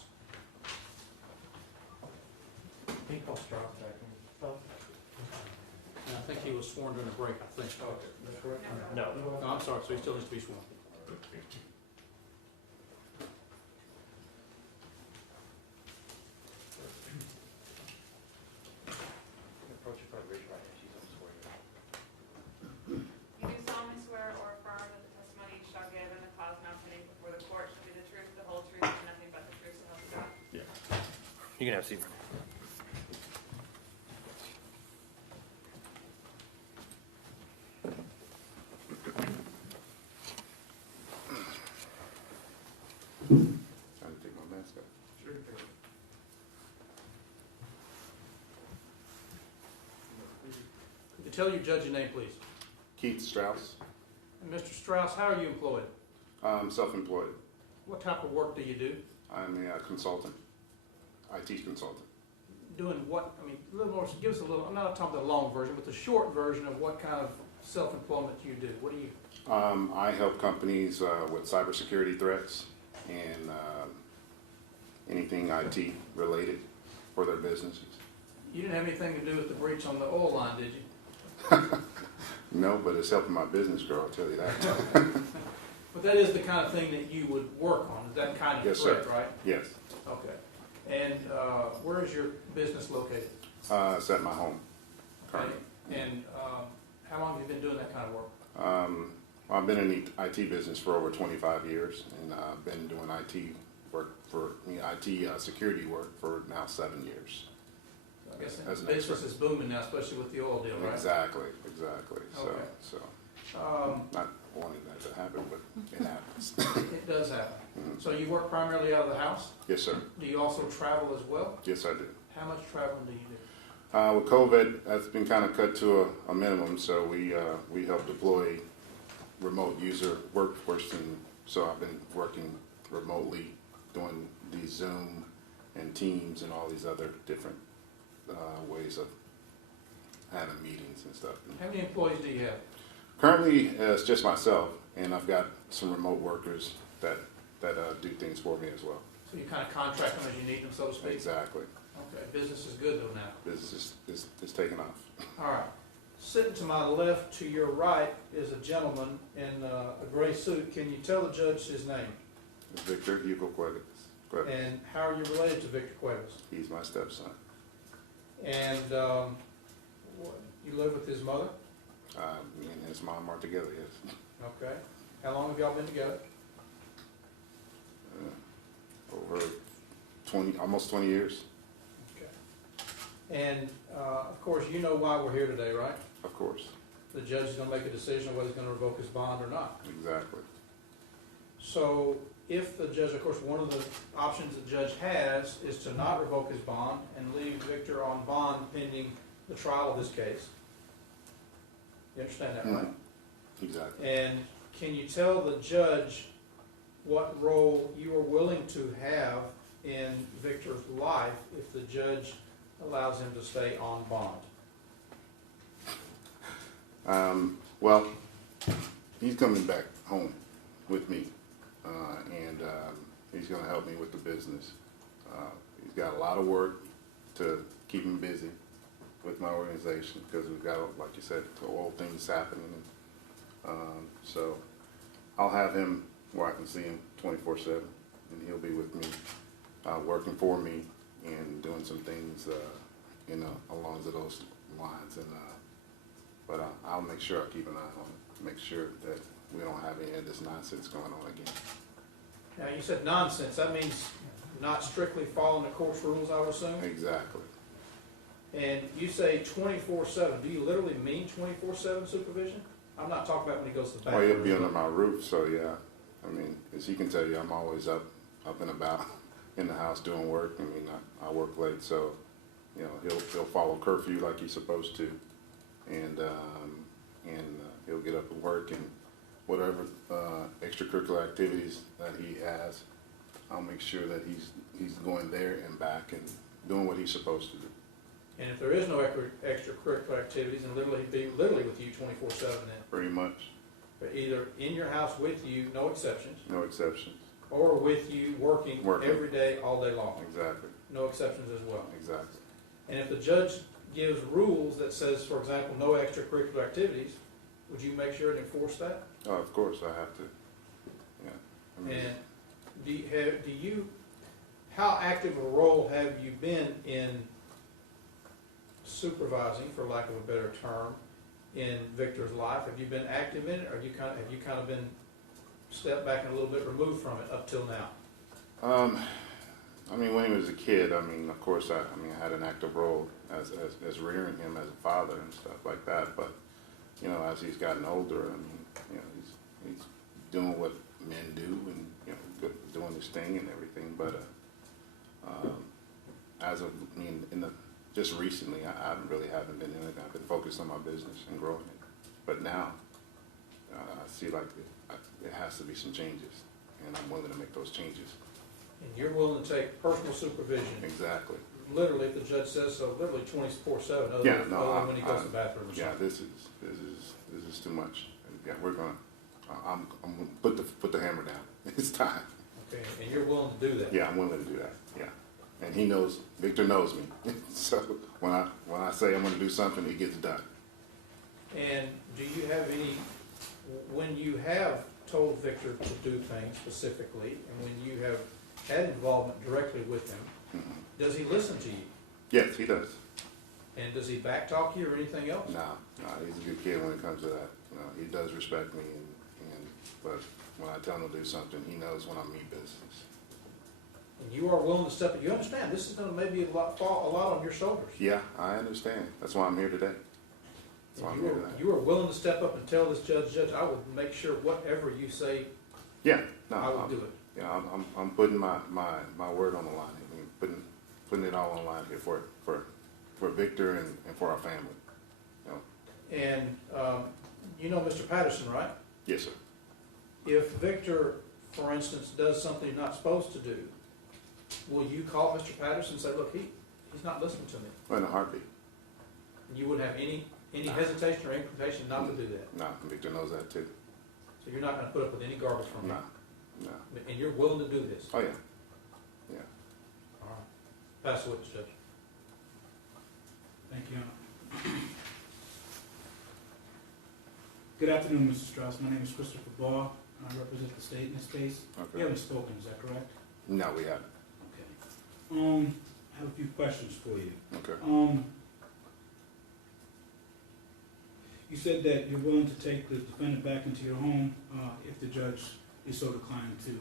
People strong back And I think he was sworn during the break, I think. That's correct? No. No, I'm sorry, so he still needs to be sworn. Approach your card, raise your right hand, she's on swear. You do solemnly swear or affirm that the testimony you shall give in the cause now pending before the court shall be the truth, the whole truth, and nothing but the truth, so help you God? You can have a seat. Trying to take my mask off. Sure you can. Could you tell your judge your name, please? Keith Strauss. And Mr. Strauss, how are you employed? I'm self-employed. What type of work do you do? I'm a consultant, IT consultant. Doing what, I mean, a little more, give us a little, I'm not talking about the long version, but the short version of what kind of self-employment you do. What do you, I help companies with cybersecurity threats and anything IT related for their businesses. you didn't have anything to do with the breach on the oil line, did you? No, but it's helping my business grow, I'll tell you that. But that is the kind of thing that you would work on, is that kind of Yes, threat, sir. right? Yes, Okay. And where is your business located? it's at my home Okay. currently. And how long have you been doing that kind of work? Well, I've been in the IT business for over 25 years, and I've been doing IT work IT security work for now 7 years. I guess As an business expert. is booming now, especially with the oil deal, right? Exactly. Okay. So Um, not wanting that to happen, but it happens. It does happen. Mhm. So you work primarily out of the house? Yes, sir. Do you also travel as well? Yes, I do. How much traveling do you do? With COVID, that's been kind of cut to a minimum, so we help deploy remote user workforce, and so I've been working remotely, doing these Zoom and Teams and all these other different ways of having meetings and stuff. How many employees do you have? Currently, it's just myself, and I've got some remote workers that do things for me as well. So you kind of contract them as you need them, so to speak? Exactly. Okay, business is good though now. Business is taking off. All right. Sitting to my left, to your right, is a gentleman in a gray suit. Can you tell the judge his name? It's Victor Cuevas. And how are you related to Victor Cuevas? He's my stepson. And you live with his mother? Me and his mom are together, yes. Okay. How long have y'all been together? Over 20, almost 20 years, Okay. And of course, you know why we're here today, right? of course. The judge is going to make a decision on whether he's going to revoke his bond or not. Exactly. So if the judge, of course, one of the options the judge has is to not revoke his bond and leave Victor on bond pending the trial of this case. You understand that, right? Exactly. And can you tell the judge what role you are willing to have in Victor's life if the judge allows him to stay on bond? Well, he's coming back home with me, and he's going to help me with the business. He's got a lot of work to keep him busy with my organization because we've got, like you said, oil things happening. So I'll have him where I can see him 24/7, and he'll be with me, working for me and doing some things, along those lines. But I'll make sure I keep an eye on it, make sure that we don't have any of this nonsense going on again. Now, you said nonsense. That means not strictly following the court's rules, I would assume? Exactly. And you say 24/7. Do you literally mean 24/7 supervision? I'm not talking about when he goes to the Well, bathroom. he'll be under my roof, so yeah. I mean, as he can tell you, I'm always up and about in the house doing work. I mean, I work late, so he'll follow curfew like he's supposed to, and he'll get up and work, and whatever extracurricular activities that he has, I'll make sure that he's going there and back and doing what he's supposed to do. And if there is no extracurricular activities, then he'd be literally with you 24/7 then. Pretty much, But either in your house with you, no exceptions, no exceptions. or with you working Working. every day, all day long. Exactly, No exceptions as well. exactly. And if the judge gives rules that says, for example, no extracurricular activities, would you make sure and enforce that? Oh, of course, I have to, yeah. I mean, And do you, how active a role have you been in supervising, for lack of a better term, in Victor's life? Have you been active in it, or have you kind of been stepped back and a little bit removed from it up till now? I mean, when he was a kid, I mean, of course, I had an active role as rearing him as a father and stuff like that. But, you know, as he's gotten older, I mean, you know, he's doing what men do and, you know, doing his thing and everything. But just recently, I haven't been doing anything. I've been focused on my business and growing it. But now, I see like it has to be some changes, and I'm willing to make those changes. And you're willing to take personal supervision, Exactly. literally, if the judge says so, literally 24/7, other Yeah, than no, other than when he goes to the bathroom or Yeah, something. this is too much. Yeah, I'm gonna put the hammer down. It's time. Okay, and you're willing to do that? Yeah, I'm willing to do that. Yeah, and he knows. Victor knows me. So when I say I'm gonna do something, it gets done. And do you have any, when you have told Victor to do things specifically, and when you have had involvement directly with him, Mhm. does he listen to you? Yes, he does. And does he backtalk you or anything else? No, he's a good kid when it comes to that. You know, he does respect me, but when I tell him to do something, he knows when I mean business. And you are willing to step, you understand, this is gonna maybe fall a lot on your shoulders. Yeah, I understand. That's why I'm here today. That's why I'm And here today. you are willing to step up and tell this judge, I will make sure whatever you say, Yeah, no, I will do it. Yeah, I'm putting my word on the line. I mean, putting it all on the line here for Victor and for our family. You know? And, you know Mr. Patterson, right? Yes, sir. If Victor, for instance, does something he's not supposed to do, will you call Mr. Patterson and say, look, he's not listening to me? Well, in a heartbeat. And you wouldn't have any hesitation or inclination not to do that? No, Victor knows that too. So you're not gonna put up with any garbage from him? No. And you're willing to do this? Oh, yeah. Yeah. All right. Pass the witness, Judge. Thank you, Your Honor. Good afternoon, Mr. Strauss. My name is Christopher Barr. I represent the state in this case. Okay. You haven't spoken, is that correct? No, we haven't. Okay. I have a few questions for you. Okay. You said that you're willing to take the defendant back into your home if the judge is so inclined to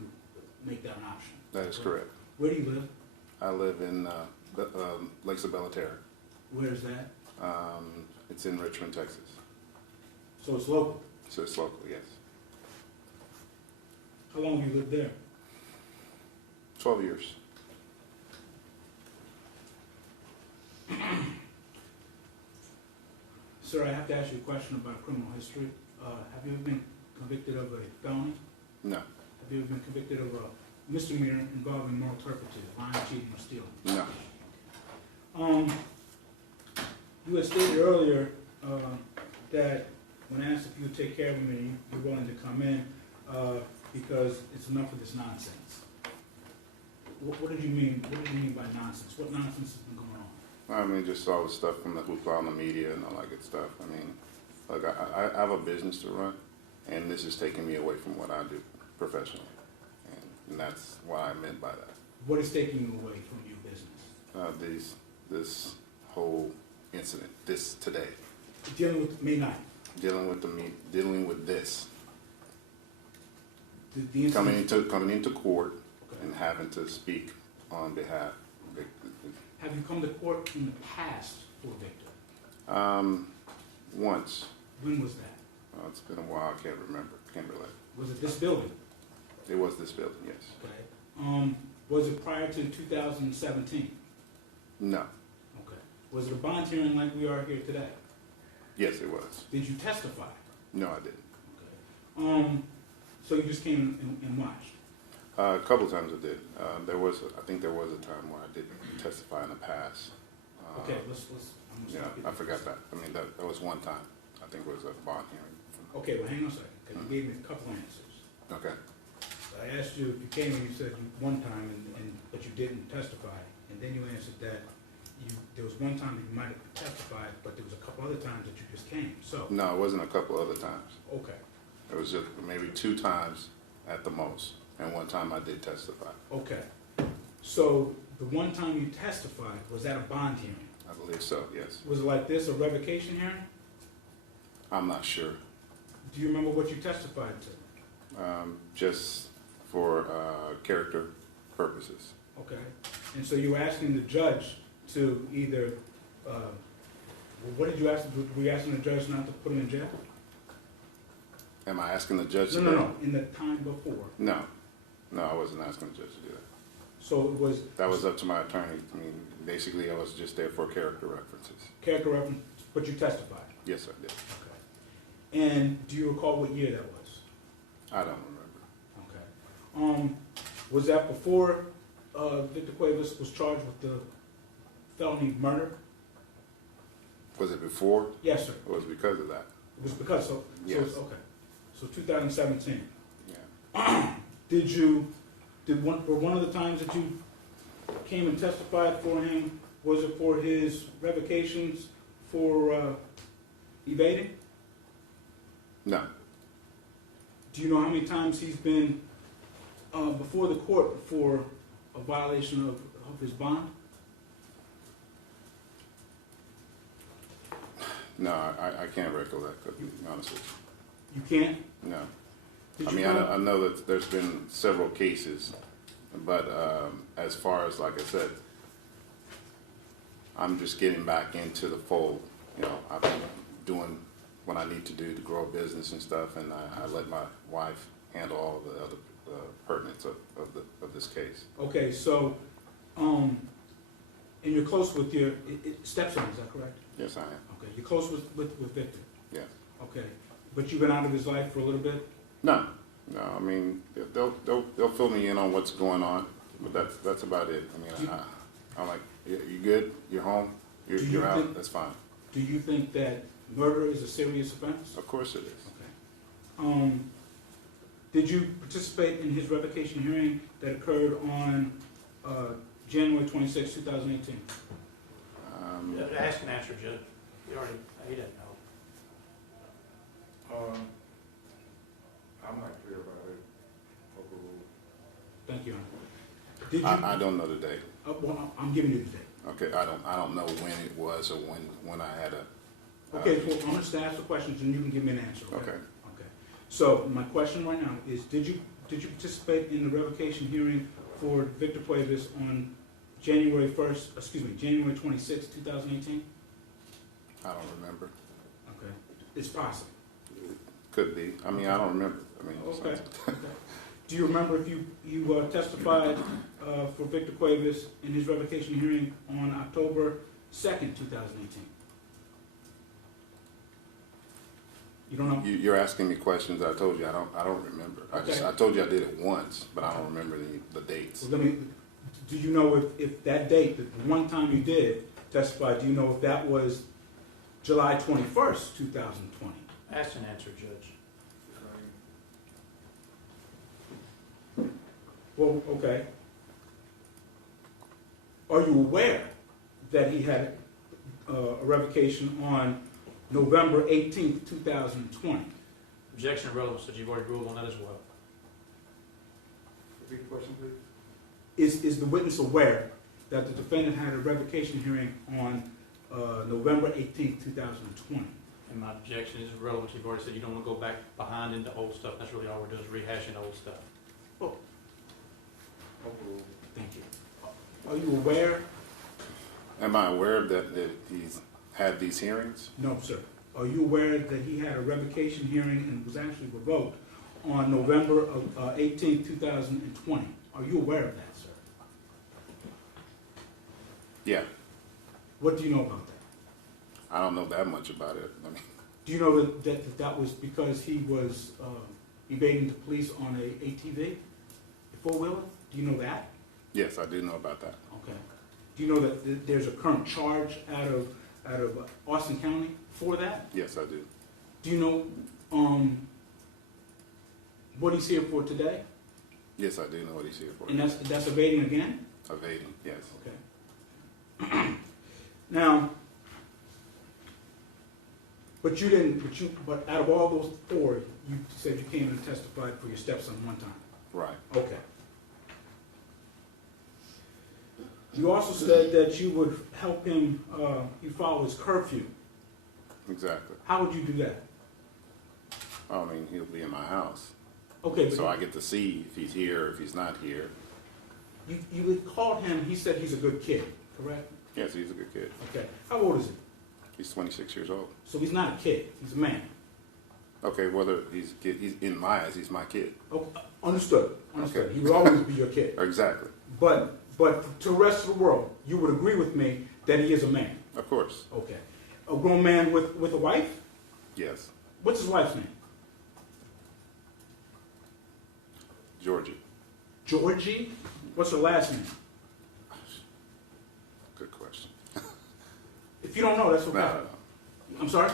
make that an option. That is correct. Where do you live? I live in Lakes of Bellaterra. Where is that? It's in Richmond, Texas. So it's local. So it's local, yes. How long have you lived there? 12 years. Sir, I have to ask you a question about criminal history. Have you ever been convicted of a felony? No. Have you ever been convicted of a misdemeanor involving moral turpitude, lying, cheating, or stealing? No. You had stated earlier that when asked if you would take care of him and you're willing to come in because it's enough of this nonsense. What did you mean? What did you mean by nonsense? What nonsense has been going on? I mean, just all the stuff from the hoopla on the media and all that good stuff. I mean, look, I have a business to run, and this is taking me away from what I do professionally. And that's what I meant by that. What is taking you away from your business? This whole incident, this today, Dealing with May 9th. dealing with this, The incident. coming into court Okay. and having to speak on behalf. Have you come to court in the past for Victor? Once. When was that? It's been a while. I can't remember. Can't relate. Was it this building? It was this building, yes. Okay. Was it prior to 2017? No. Okay. Was it a bond hearing like we are here today? Yes, it was. Did you testify? No, I didn't. Okay. So you just came and watched? A couple of times I did. I think there was a time where I did testify in the past. Okay, let's. I'm gonna Yeah, stop you I there. forgot that. I mean, that was one time. I think it was a bond hearing. Okay, well, hang on a second, because you gave me a couple answers. Okay. I asked you if you came and you said you one time, but you didn't testify. And then you answered that there was one time that you might have testified, but there was a couple other times that you just came. So, No, it wasn't a couple other times. okay, It was just maybe 2 times at the most, and one time I did testify. okay. So the one time you testified, was that a bond hearing? I believe so, yes. Was it like this, a revocation hearing? I'm not sure. Do you remember what you testified to? Just for character purposes. Okay. And so you were asking the judge to either, what did you ask? Were you asking the judge not to put him in jail? Am I asking the judge to No, do no, that? no, in the time before. No. No, I wasn't asking the judge to do that. So it was That was up to my attorney. I mean, basically, I was just there for character references. character reference, but you testified. Yes, I did. Okay. And do you recall what year that was? I don't remember. Okay. Was that before Victor Cuevas was charged with the felony murder? Was it before? Yes, sir. It was because of that. It was because, so Yes. it's, okay. So 2017. Yeah. Were one of the times that you came and testified for him, was it for his revocations for evading? No. Do you know how many times he's been before the court for a violation of his bond? No, I can't recollect, to be honest with You can't? you. No. Did I you mean, know- I know that there's been several cases, but as far as, like I said, I'm just getting back into the fold. You know, I've been doing what I need to do to grow a business and stuff, and I let my wife handle all the other pertinence of this case. Okay, so, and you're close with your stepson, is that correct? Yes, I am. Okay, you're close with Victor? Yes. Okay, but you've been out of his life for a little bit? No, I mean, they'll fill me in on what's going on, but that's about it. I mean, I'm like, you good? You're home? Do you You're out? think- That's fine. Do you think that murder is a serious offense? Of course it is. Okay. Did you participate in his revocation hearing that occurred on January 26, 2018? Ask and answer, Judge. He didn't know. I'm not clear about it. Overruled. Thank you, Honor. Did you? I don't know the date. Well, I'm giving you the date. Okay, I don't know when it was or when I had a. Okay, well, I'm just gonna ask the questions and you can give me an answer, okay? Okay. Okay. So my question right now is, did you participate in the revocation hearing for Victor Cuevas on January 26, 2018? I don't remember. Okay. It's possible. Could be. I mean, I don't remember. I mean, Okay. Okay. Do you remember if you testified for Victor Cuevas in his revocation hearing on October 2nd, 2018? You don't know? You're asking me questions. I told you I don't remember. Okay. I told you I did it once, but I don't remember the dates. Well, do you know if that date, the one time you did testify, do you know if that was July 21st, 2020? Ask and answer, Judge. Well, okay. Are you aware that he had a revocation on November 18th, 2020? Objection of relevance, Judge. You've already ruled on that as well. Repeat the question, please. Is the witness aware that the defendant had a revocation hearing on November 18th, 2020? And my objection is relevant. You've already said you don't want to go back behind into old stuff. That's really all we're doing is rehashing old stuff. Overruled. Thank you. Are you aware? Am I aware that he's had these hearings? No, sir. Are you aware that he had a revocation hearing and was actually revoked on November 18th, 2020? Are you aware of that, sir? Yeah. What do you know about that? I don't know that much about it. I mean, Do you know that was because he was evading the police on a ATV, a four-wheeler? Do you know that? yes, I do know about that. Okay. Do you know that there's a current charge out of Austin County for that? Yes, I do. Do you know what he's here for today? Yes, I do know what he's here for. And that's evading again? Evading, yes. Okay. Now, but out of all those four, you said you came and testified for your stepson one time. Right. Okay. You also said that you would help him, you follow his curfew. Exactly. How would you do that? I mean, he'll be in my house, Okay, so I but get to see if he's here or if he's not here. you had called him, he said he's a good kid, correct? Yes, he's a good kid. Okay. How old is he? He's 26 years old. So he's not a kid, he's a man. Okay, whether he's in my eyes, he's my kid. Oh, understood, understood. Okay. He will always be your kid. Exactly. But to the rest of the world, you would agree with me that he is a man. Of course. Okay. A grown man with a wife? Yes. What's his wife's name? Georgie. Georgie? What's her last name? Good question. If you don't know, that's okay. No. I'm sorry?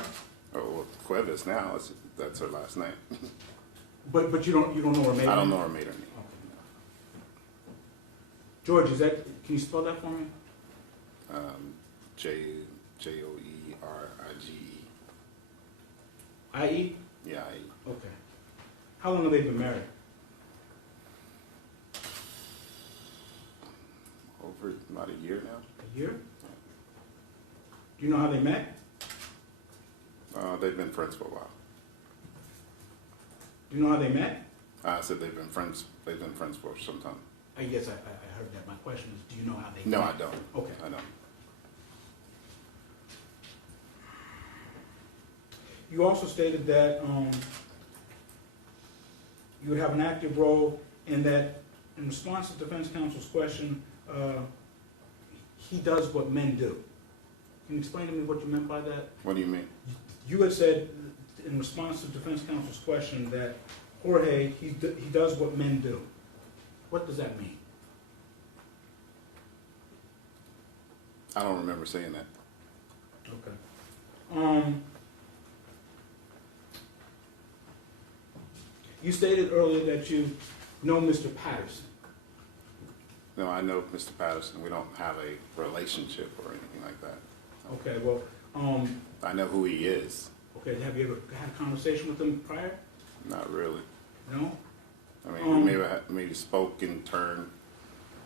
Oh, well, Cuevas now, that's her last name. But you don't know her maiden I don't name? know her maiden name. Okay. George, can you spell that for me? Joerige. I-E? Yeah, I. Okay. How long have they been married? Over about a year now. A year? Do you know how they met? They've been friends for a while. Do you know how they met? I said they've been friends. They've been friends for some time. Yes, I heard that. My question is, do you know how they No, met? I don't. Okay. I don't. You also stated that you would have an active role in that, in response to defense counsel's question, he does what men do. Can you explain to me what you meant by that? What do you mean? You had said, in response to defense counsel's question, that Jorge, he does what men do. What does that mean? I don't remember saying that. Okay. You stated earlier that you know Mr. Patterson. No, I know Mr. Patterson. We don't have a relationship or anything like that. Okay, well, I know who he is. okay, have you ever had a conversation with him prior? Not really. No? I mean, we maybe spoke in turn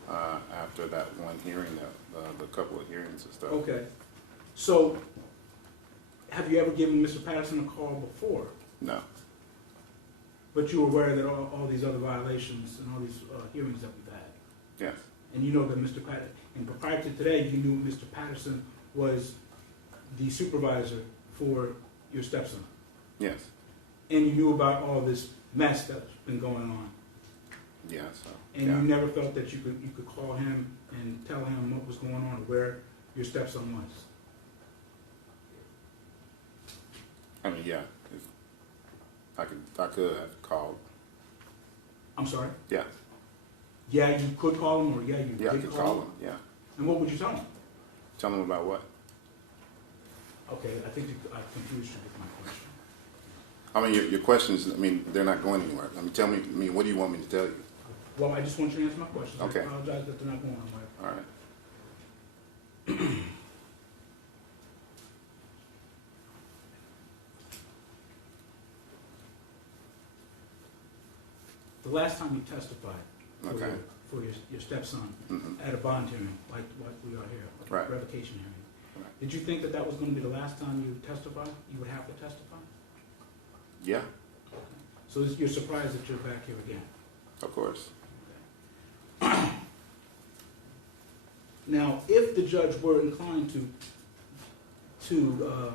after that one hearing, the couple of hearings and stuff. Okay. So, have you ever given Mr. Patterson a call before? No. But you were aware that all these other violations and all these hearings that we've had? Yes. And you know that Mr. Patterson, and prior to today, you knew Mr. Patterson was the supervisor for your stepson? Yes. And you knew about all this mess that's been going on? Yeah. So. And Yeah. you never felt that you could call him and tell him what was going on, or where your stepson was? I mean, yeah. I could have called. I'm sorry? Yeah. Yeah, you could call him, or yeah, you Yeah, I did could call call him? him. Yeah. And what would you tell him? Tell him about what? Okay, I think I confused you with my question. I mean, your questions. I mean, they're not going anywhere. I mean, tell me. I mean, what do you want me to tell you? Well, I just want you to answer my questions. Okay. I apologize that they're not going anywhere. All right. The last time you testified Okay. for your stepson Mhm. at a bond hearing, like what we are here, a Right. revocation hearing, Right. did you think that that was going to be the last time you testified? You would have to testify? Yeah. So you're surprised that you're back here again? Of course. Now, if the judge were inclined to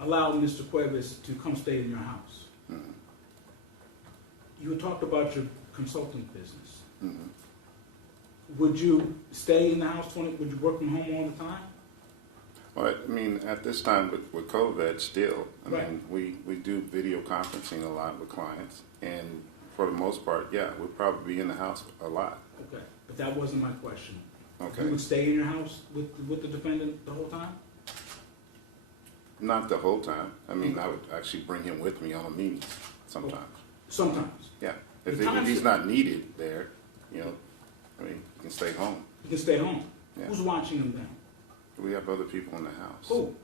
allow Mr. Cuevas to come stay in your house, Mhm. you had talked about your consulting business. Mhm. Would you stay in the house would you work from home all the time? Well, I mean, at this time with COVID still, I Right. mean, we do video conferencing a lot with clients, and for the most part, yeah, we'll probably be in the house a lot. Okay, but that wasn't my question. You Okay. would stay in your house with the defendant the whole time? Not the whole time. I mean, I would actually bring him with me on a meeting sometimes. Sometimes. Yeah. If The times- he's not needed there, you know, I mean, he can stay home. You can stay home. Yeah. Who's watching him then? We have other people in the house. Who?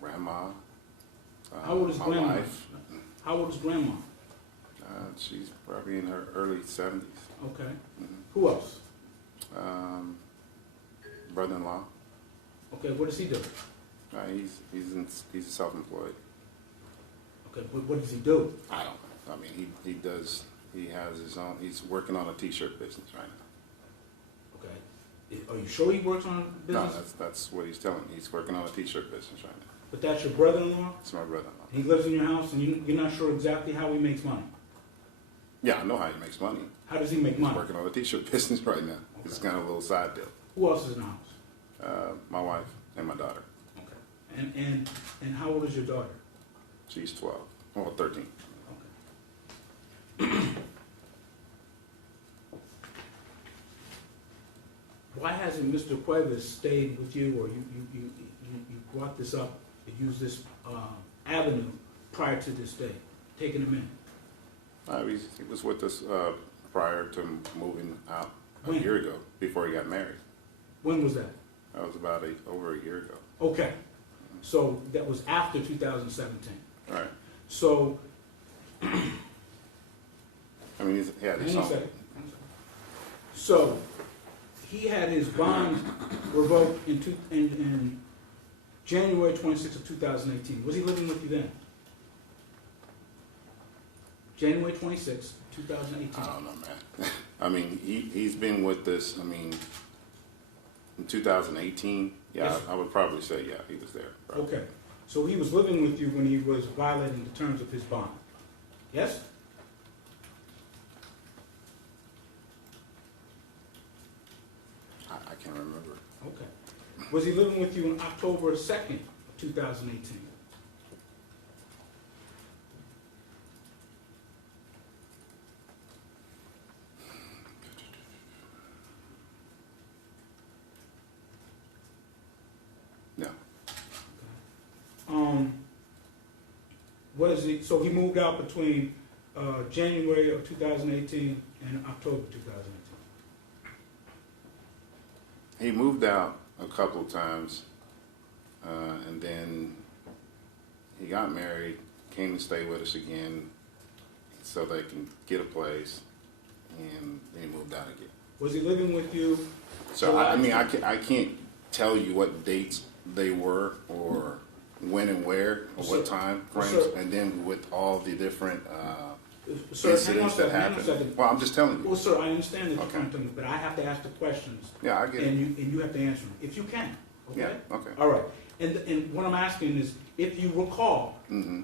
Grandma. How old is my grandma? wife. How old is grandma? She's probably in her early 70s. Okay. Mhm. Who else? Brother-in-law. Okay, what does he do? He's self-employed. Okay, what does he do? I don't know. I mean, he has his own, he's working on a t-shirt business right now. Okay. Are you sure he works on a No, business? that's what he's telling me. He's working on a t-shirt business right now. But that's your brother-in-law? It's my brother-in-law. He lives in your house and you're not sure exactly how he makes money? Yeah, I know how he makes money. How does he make He's money? working on a t-shirt business right now. It's kind of a little side deal. Who else is in the house? My wife and my daughter. Okay. And how old is your daughter? She's 12. Well, 13. Okay. Why hasn't Mr. Cuevas stayed with you, or you brought this up, you used this avenue prior to this day, taking him in? He was with us prior to moving out a When? year ago, before he got married. When was that? That was about over a year ago. Okay, so that was after 2017. All right. So, I mean, he had his hang on a own. second. So, he had his bond revoked in January 26th of 2018. Was he living with you then? January 26th, 2018. I don't know, man. I mean, he's been with us, I mean, in 2018, yeah, Yes. I would probably say, yeah, he was there. Probably. Okay, so he was living with you when he was violating the terms of his bond? Yes? I can't remember. Okay. Was he living with you on October 2nd, 2018? No. What is he, so he moved out between January of 2018 and October 2018? He moved out a couple of times, and then he got married, came to stay with us again so they can get a place, and then he moved out again. Was he living with you? So, I mean, I can't tell you what dates they were, or when and where, or what time frames, Sir. and then with all the different Sir, incidents that hang on a happened. second. Well, I'm just telling you. Well, sir, I understand that you're Okay. trying to, but I have to ask the questions, Yeah, I get it. and you have to answer them, if you can, okay? Yeah, okay. All right, and what I'm asking is, if you recall, Mm-hmm.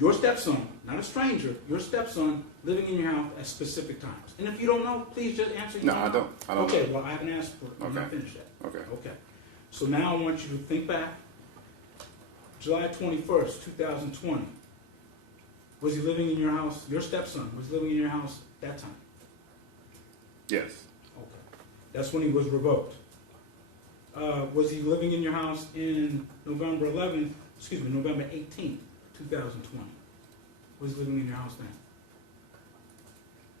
your stepson, not a stranger, your stepson living in your house at specific times. And if you don't know, please just answer. No, I don't. I don't Okay, know. well, I haven't asked for it. I'm not Okay. finished yet. Okay. Okay. So now I want you to think back. July 21st, 2020. Was he living in your house? Your stepson was living in your house that time? Yes. Okay. That's when he was revoked. Was he living in your house in November 18th, 2020? Was he living in your house then?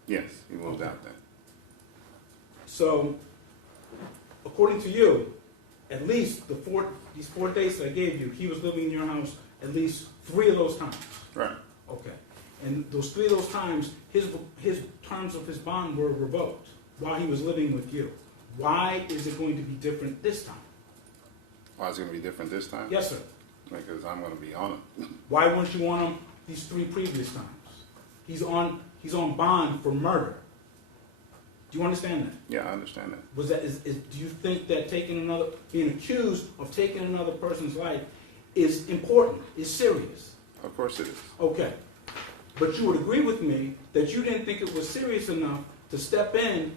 Yes, he moved Okay. out then. So, according to you, at least these 4 dates that I gave you, he was living in your house at least 3 of those times. Right. Okay. And those 3 of those times, his terms of his bond were revoked while he was living with you. Why is it going to be different this time? Why is it going to be different this time? Yes, sir. Because I'm going to be on him. Why weren't you on him these 3 previous times? He's on bond for murder. Do you understand that? Yeah, I understand that. Do you think that being accused of taking another person's life is important, is serious? Of course it is. Okay. But you would agree with me that you didn't think it was serious enough to step in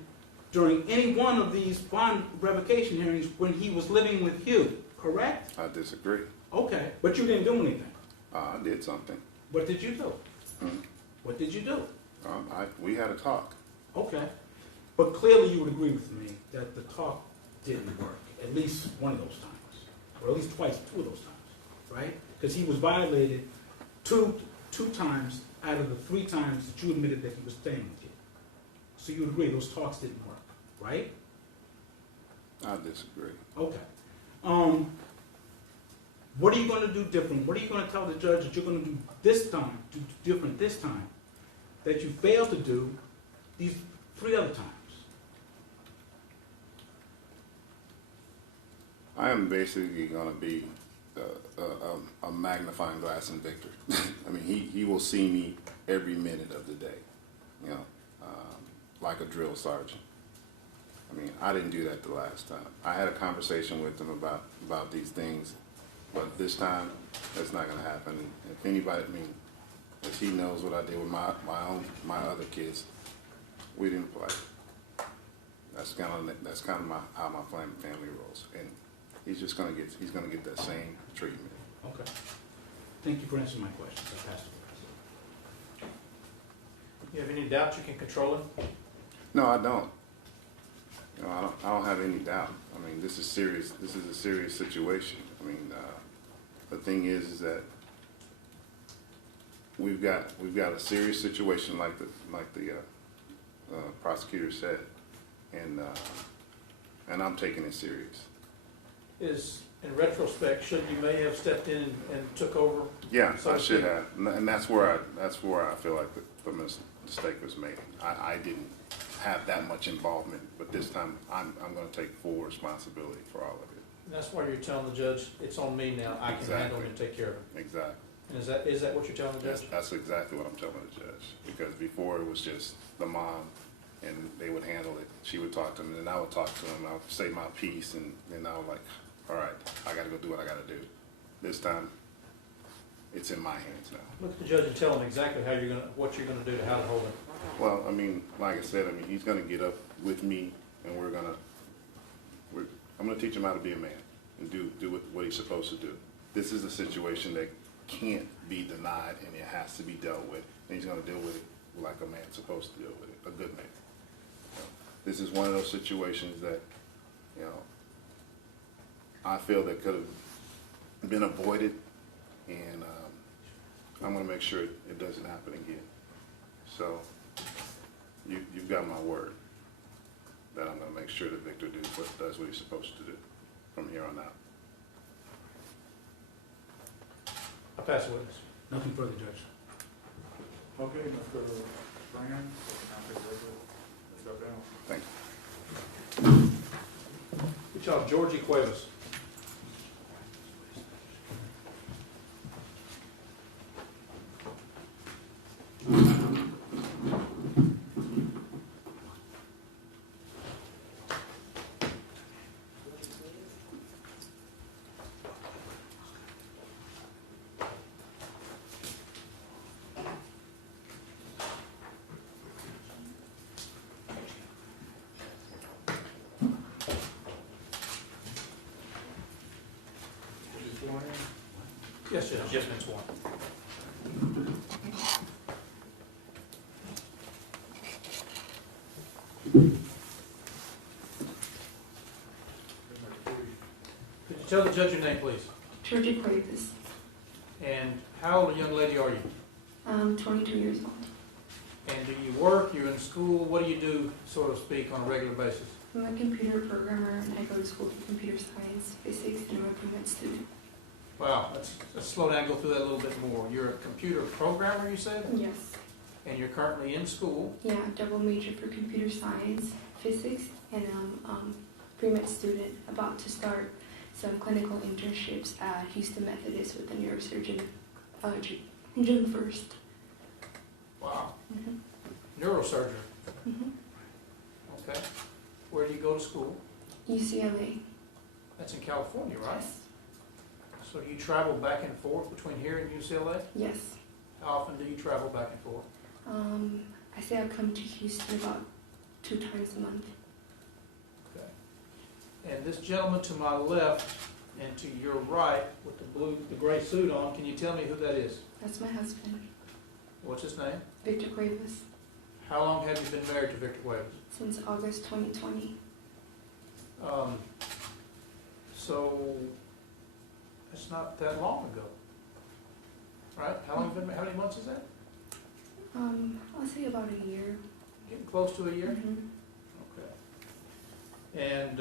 during any one of these bond revocation hearings when he was living with you, correct? I disagree. Okay. But you didn't do anything. I did something. What did you do? Mhm. What did you do? We had a talk. Okay. But clearly you would agree with me that the talk didn't work, at least one of those times, or at least twice, 2 of those times, right? Because he was violated two times out of the 3 times that you admitted that he was staying with you. So you agree those talks didn't work, right? I disagree. Okay. What are you gonna do different? What are you gonna tell the judge that you're gonna do this time, do different this time, that you failed to do these 3 other times? I am basically going to be a magnifying glass in Victor. I mean, he will see me every minute of the day, you know, like a drill sergeant. I mean, I didn't do that the last time. I had a conversation with him about these things, but this time, that's not going to happen. And if anybody, I mean, if he knows what I did with my other kids, we didn't play. That's kind of how my family rolls, and he's gonna get that same treatment. Okay. Thank you for answering my questions. I pass the You have any doubt you can control him? No, I don't. You know, I don't have any doubt. I mean, this is serious. This is a serious situation. I mean, the thing is that we've got a serious situation, like the prosecutor said, and I'm taking it serious. Is, in retrospect, should you may have stepped in and took over? Yeah, So I to should speak. have, and that's where I feel like the mistake was made. I didn't have that much involvement, but this time I'm going to take full responsibility for all of it. And that's why you're telling the judge, it's on me now, I can handle it and take care of it. Exactly. And is that what you're telling the judge? That's exactly what I'm telling the judge. Because before it was just the mom, and they would handle it. She would talk to him, and then I would talk to him. I would say my piece, and then I was like, all right, I got to go do what I got to do. This time, it's in my hands now. Look at the judge and tell him exactly what you're gonna do to how to hold him. Well, I mean, like I said, he's going to get up with me, and I'm going to teach him how to be a man and do what he's supposed to do. This is a situation that can't be denied, and it has to be dealt with, and he's going to deal with it like a man's supposed to deal with it, a good man. This is one of those situations that, you know, I feel that could have been avoided, and I'm going to make sure it doesn't happen again. So you've got my word that I'm going to make sure that Victor does what he's supposed to do from here on out. I pass the witness. Nothing further, Judge. Okay, Mr. Brand, step down. Thank you. Good job, Georgie Cuevas. Yes, Judge. Yes, Ms. Warren. Could you tell the judge your name, please? Georgia Cuevas. And how old a young lady are you? I'm 22 years old. And do you work, you're in school, what do you do, so to speak, on a regular basis? I'm a computer programmer and I go to school for computer science, physics, and I'm a pre-med student. Wow, let's slow down, go through that a little bit more. You're a computer programmer, you said? Yes. And you're currently in school. Yeah, double major for computer science, physics, and I'm pre-med student about to start some clinical internships at Houston Methodist with a neurosurgeon June 1st. Wow. Mm-hmm. Neurosurgery. Mm-hmm. Okay. Where do you go to school? UCLA. That's in California, right? Yes. So do you travel back and forth between here and UCLA? Yes. How often do you travel back and forth? I say I come to Houston about 2 times a month. Okay. And this gentleman to my left and to your right with the gray suit on, can you tell me who that is? That's my husband, What's his name? Victor Cuevas, How long have you been married to Victor Cuevas? since August 2020. So that's not that long ago, right? How many months is that? I'll say about a year. Getting close to a year? Mhm. Okay. And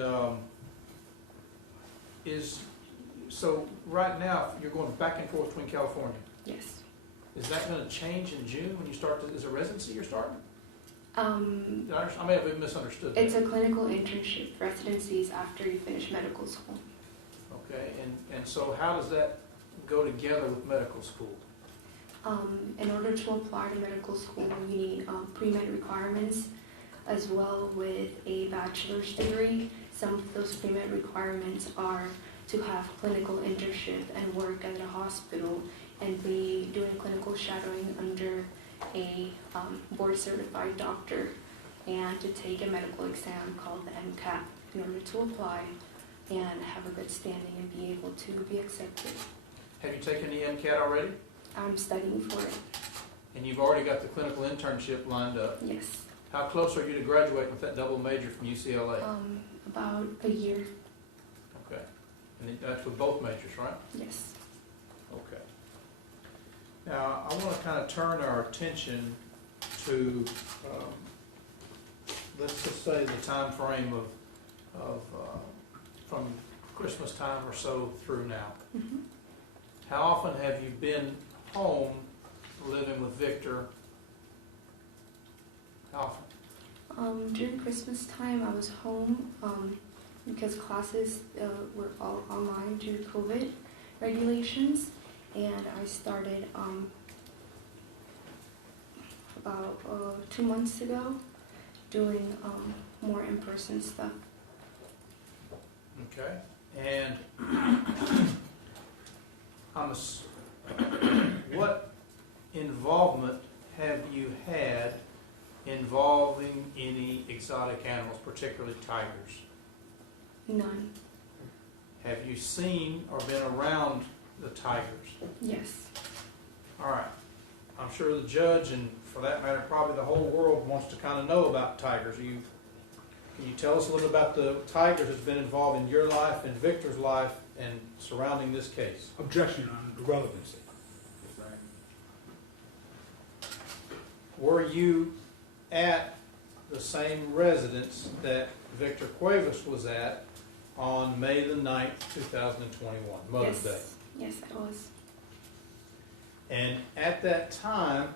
so right now, you're going back and forth between California. Yes. Is that going to change in June when you start, is it residency you're starting? Um, I may have misunderstood that. it's a clinical internship. Residencies after you finish medical school. Okay, and so how does that go together with medical school? In order to apply to medical school, you need pre-med requirements as well with a bachelor's degree. Some of those pre-med requirements are to have clinical internship and work at a hospital and be doing clinical shadowing under a board-certified doctor, and to take a medical exam called the MCAT in order to apply and have a good standing and be able to be accepted. Have you taken the MCAT already? I'm studying for it. And you've already got the clinical internship lined up. Yes. How close are you to graduating with that double major from UCLA? About a year. Okay. And that's with both majors, right? Yes. Okay. Now, I want to kind of turn our attention to, let's just say the time frame of from Christmas time or so through now. Mm-hmm. How often have you been home living with Victor? How often? During Christmas time, I was home because classes were all online due to COVID regulations, and I started about 2 months ago doing more in-person stuff. Okay. And what involvement have you had involving any exotic animals, particularly tigers? None. Have you seen or been around the tigers? Yes. All right. I'm sure the judge, and for that matter, probably the whole world, wants to kind of know about tigers. Can you tell us a little about the tigers that's been involved in your life and Victor's life and surrounding this case? Objection on the relevancy. Were you at the same residence that Victor Cuevas was at on May the 9th, 2021, Mother's Day? Yes, I was. And at that time,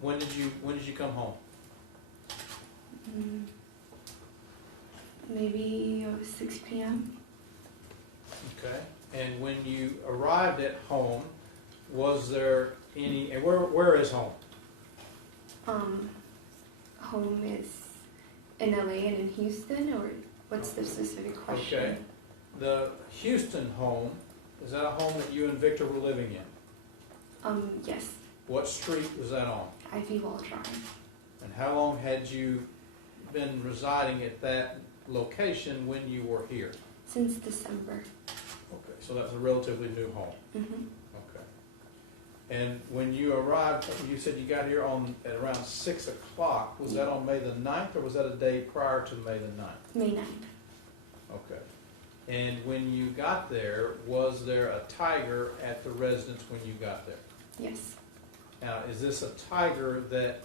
when did you come home? Maybe 6 p.m. Okay. And when you arrived at home, was there any? And where is home? Home is in LA and in Houston, or what's the specific question? Okay. The Houston home, is that a home that you and Victor were living in? Yes. What street was that on? Ivy Wall Drive. And how long had you been residing at that location when you were here? Since December. Okay, so that's a relatively new home. Mm-hmm. Okay. And when you arrived, you said you got here at around 6 o'clock. Was that on May the 9th, or was that a day prior to May the 9th? May 9th. Okay. And when you got there, was there a tiger at the residence when you got there? Yes. Now, is this a tiger that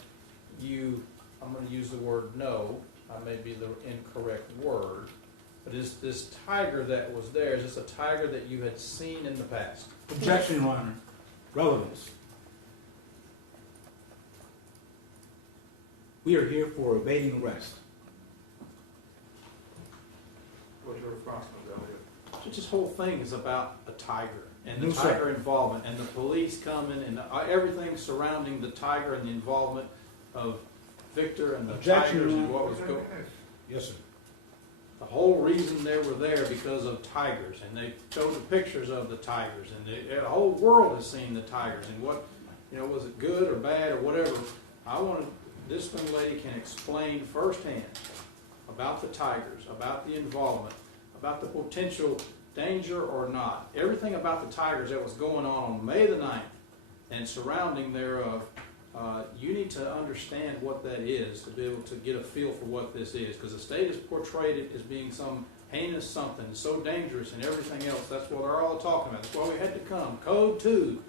I'm going to use the word no, I may be the incorrect word, but is this tiger that was there, is this a tiger that you had seen in the past? Objection, Your Honor. Relevance. We are here for evading arrest. What's your response to that? This whole thing is about a tiger and the No, sir. tiger involvement and the police coming and everything surrounding the tiger and the involvement of Victor and the Objection, tigers Your and Honor. what was going. Yes, sir. The whole reason they were there because of tigers, and they showed the pictures of the tigers, and the whole world has seen the tigers, and what, was it good or bad or whatever. This young lady can explain firsthand about the tigers, about the involvement, about the potential danger or not, everything about the tigers that was going on May the 9th and surrounding thereof. You need to understand what that is to be able to get a feel for what this is, because the state has portrayed it as being some heinous something, so dangerous and everything else. That's what they're all talking about. That's why we had to come. Code 2.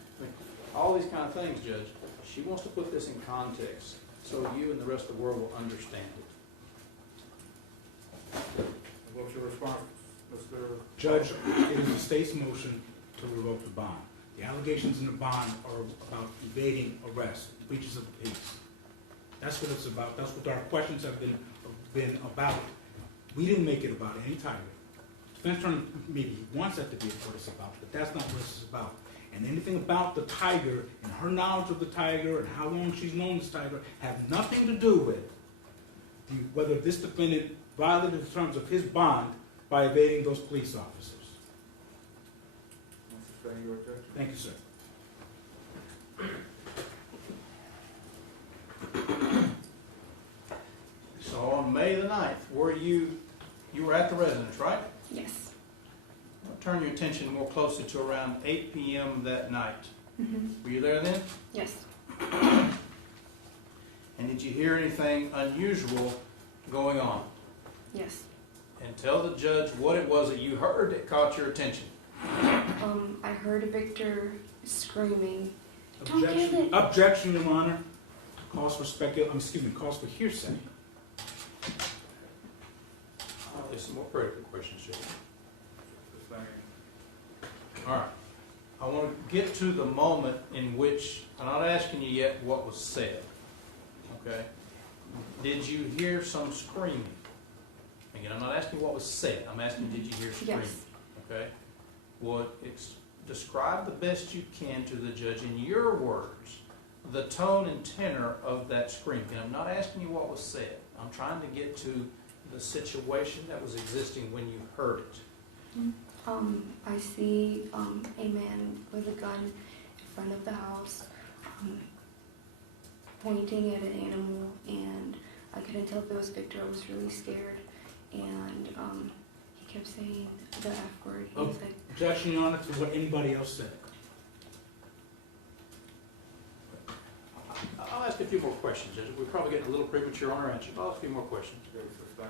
all these kind of things, Judge. She wants to put this in context so you and the rest of the world will understand it. What's your response, Mr.? Judge, it is the state's motion to revoke the bond. The allegations in the bond are about evading arrest, breaches of the peace. That's what it's about. That's what our questions have been about. We didn't make it about any tiger. Defense attorney maybe wants that to be what it's about, but that's not what it's about. And anything about the tiger and her knowledge of the tiger and how long she's known this tiger have nothing to do with whether this defendant violated the terms of his bond by evading those police officers. Sustain your objection. Thank you, sir. So on May the 9th, you were at the residence, right? Yes. I'll turn your attention more closely to around 8 p.m. that night. Were you there then? Yes. And did you hear anything unusual going on? Yes. And tell the judge what it was that you heard that caught your attention. I heard Victor screaming. Don't give Objection, it. objection, Your Honor. Calls for calls for hearsay. There's some more critical questions, Judge. Sustain. All right. I want to get to the moment in which, I'm not asking you yet what was said, okay? Did you hear some screaming? Again, I'm not asking what was said. I'm asking, did you hear screaming? Yes. Okay? Describe the best you can to the judge in your words the tone and tenor of that screaming. And I'm not asking you what was said. I'm trying to get to the situation that was existing when you heard it. I see a man with a gun in front of the house, pointing at an animal, and I couldn't tell if it was Victor. I was really scared, and he kept saying the F word. He was like, Objection, Your Honor, to what anybody else said. I'll ask a few more questions, Judge. We're probably getting a little premature on our answer, but I'll ask a few more questions. Sustain.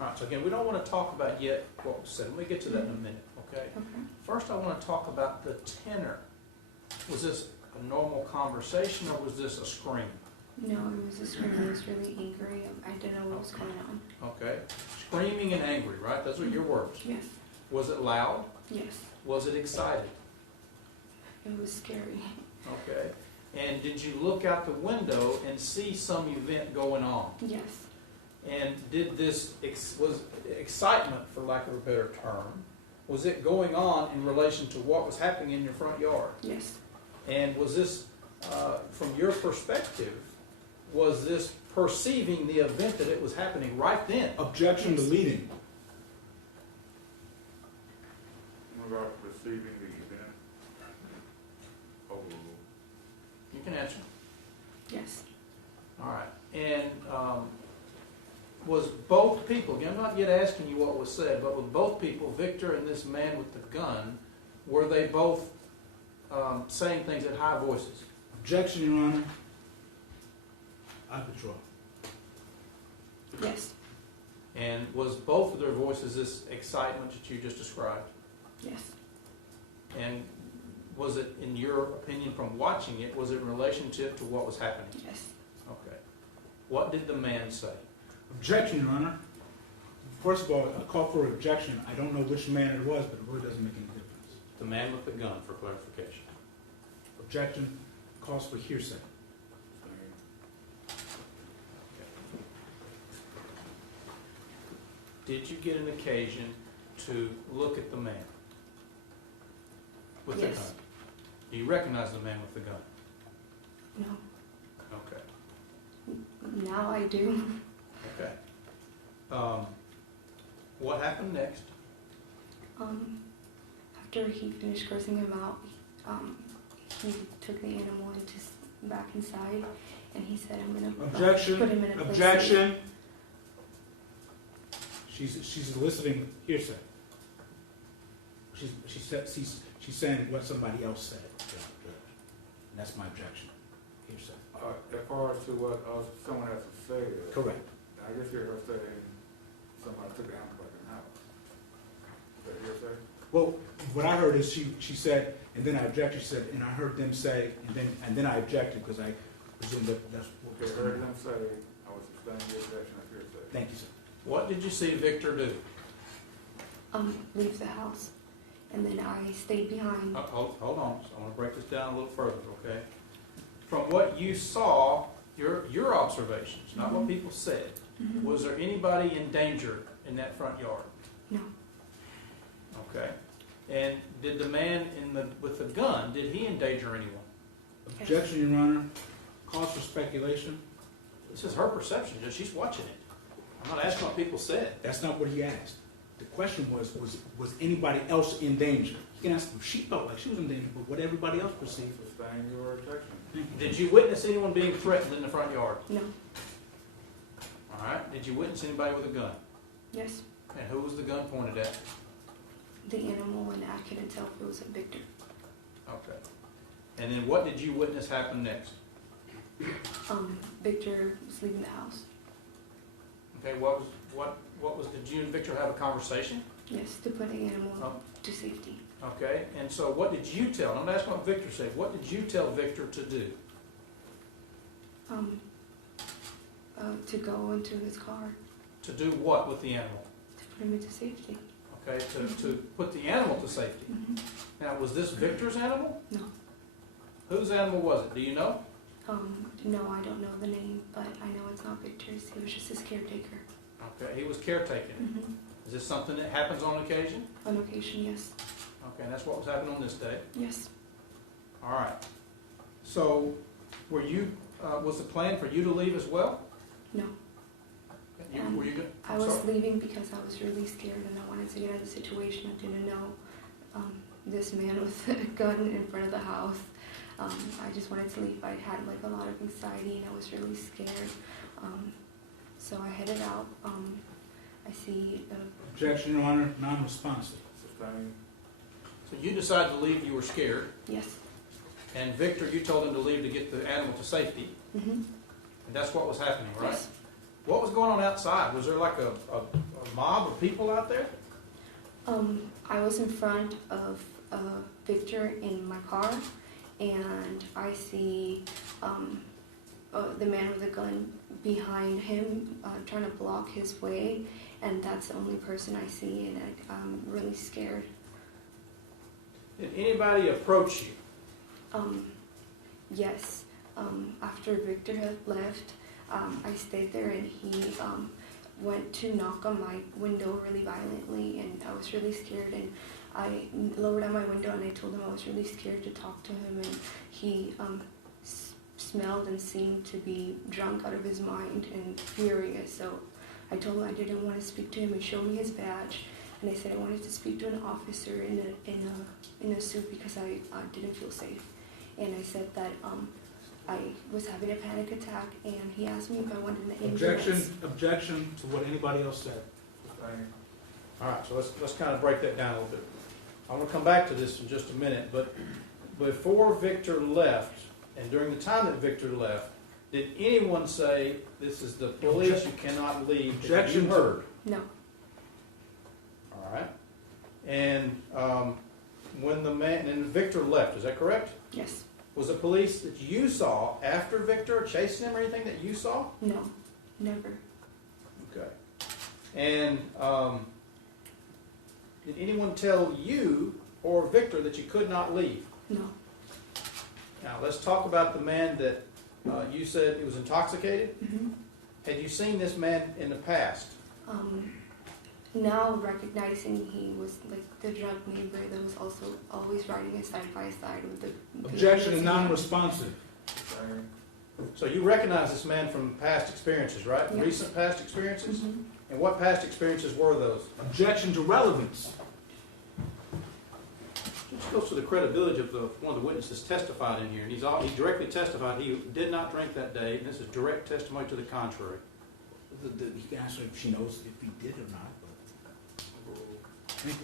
All right, so again, we don't want to talk about yet what was said. Let me get to that in a minute, okay? okay. First, I want to talk about the tenor. Was this a normal conversation or was this a scream? No, it was a scream. He was really angry. I didn't know what was going on. Okay. Screaming and angry, right? Those are your words. Yes. Was it loud? Yes. Was it excited? It was scary. Okay. And did you look out the window and see some event going on? Yes. And did this, was excitement, for lack of a better term, was it going on in relation to what was happening in your front yard? Yes. And was this, from your perspective, was this perceiving the event that it was happening right then? Objection to leading. What about receiving the event? Overruled. You can answer. Yes. All right. And was both people, again, I'm not yet asking you what was said, but with both people, Victor and this man with the gun, were they both saying things at high voices? Objection, Your Honor. I withdraw. Yes. And was both of their voices this excitement that you just described? Yes. And was it, in your opinion, from watching it, was it in relationship to what was happening? Yes. Okay. What did the man say? Objection, Your Honor. First of all, a call for objection. I don't know which man it was, but it really doesn't make any difference. The man with the gun, for clarification. Objection calls for hearsay. Did you get an occasion to look at the man with the Yes. gun? Do you recognize the man with the gun? No. Okay. Now I do. Okay. What happened next? After he finished grossing him out, he took the animal back inside, and he said, "I'm gonna Objection. put him in a place." Objection. She's eliciting hearsay. She's saying what somebody else said. And that's my objection. Hearsay. As far as to what someone has to say, Correct. I just hear her saying somebody took the animal back in the house. Is that hearsay? Well, what I heard is she said, and then I objected, she said, and I heard them say, and then I objected, because I presumed that's what Okay, was heard going them on. say, I would sustain the objection of hearsay. Thank you, sir. What did you see Victor do? Leave the house, and then I stayed behind. Hold on, so I want to break this down a little further, okay? From what you saw, your observations, not what people said, Mhm. was there anybody in danger in that front yard? No, Okay. And did the man with the gun, did he endanger anyone? Objection, Your Honor. Cause for speculation. This is her perception, she's watching it. I'm not asking what people said. That's not what he asked. The question was anybody else in danger? You can ask if she felt like she was in danger, but what everybody else perceived. Sustain your objection. Did you witness anyone being threatened in the front yard? no, All right. Did you witness anybody with a gun? yes, And who was the gun pointed at? the animal, and I couldn't tell if it was a Victor. Okay. And then what did you witness happen next? Victor was leaving the house. Okay, did you and Victor have a conversation? Yes, to put the animal Oh. to safety. Okay, and so what did you tell, I'm not asking what Victor said, what did you tell Victor to do? To go into his car To do what with the animal? to put him into safety. Okay, to put the animal to safety. Mhm. Now, was this Victor's animal? No. Whose animal was it, do you know? No, I don't know the name, but I know it's not Victor's. He was just his caretaker. Okay, he was caretaking. Mhm. Is this something that happens on occasion? On occasion, yes. Okay, and that's what was happening on this day? Yes. All right. So, was the plan for you to leave as well? No. Were you good? I was leaving because I was really scared and I wanted to get out of the situation. I didn't know this man with a gun in front of the house. I just wanted to leave. I had like a lot of anxiety and I was really scared. So I headed out. I see. Objection, Your Honor. Non-responsive. Sustain. So you decided to leave, you were scared, Yes. and Victor, you told him to leave to get the animal to safety, Mhm. and that's what was happening, right? Yes. What was going on outside? Was there like a mob of people out there? I was in front of Victor in my car, and I see the man with a gun behind him trying to block his way, and that's the only person I see, and I'm really scared. Did anybody approach you? Yes. After Victor had left, I stayed there, and he went to knock on my window really violently, and I was really scared, and I lowered down my window and I told him I was really scared to talk to him, and he smelled and seemed to be drunk out of his mind and furious. So I told him I didn't want to speak to him. He showed me his badge, and I said I wanted to speak to an officer in a suit because I didn't feel safe. And I said that I was having a panic attack, and he asked me if I wanted an ambulance. Objection to what anybody else said. Sustain. All right, so let's kind of break that down a little bit. I want to come back to this in just a minute, but before Victor left, and during the time that Victor left, did anyone say, this is the police, you cannot leave? That Objection. you heard? No. All right. And when Victor left, is that correct? Yes. Was the police that you saw after Victor chasing him or anything that you saw? No. Never. Okay. And did anyone tell you or Victor that you could not leave? No. Now, let's talk about the man that you said he was intoxicated. Mm-hmm. Had you seen this man in the past? Now recognizing he was like the drug neighbor that was also always riding a side by side with the. Objection and non-responsive. Sustain. So you recognize this man from past experiences, right? Yes. Recent past experiences? Mm-hmm. And what past experiences were those? Objection to relevance. Which goes to the credibility of one of the witnesses testified in here. And he directly testified he did not drink that day, and this is direct testimony to the contrary. He can answer if she knows if he did or not.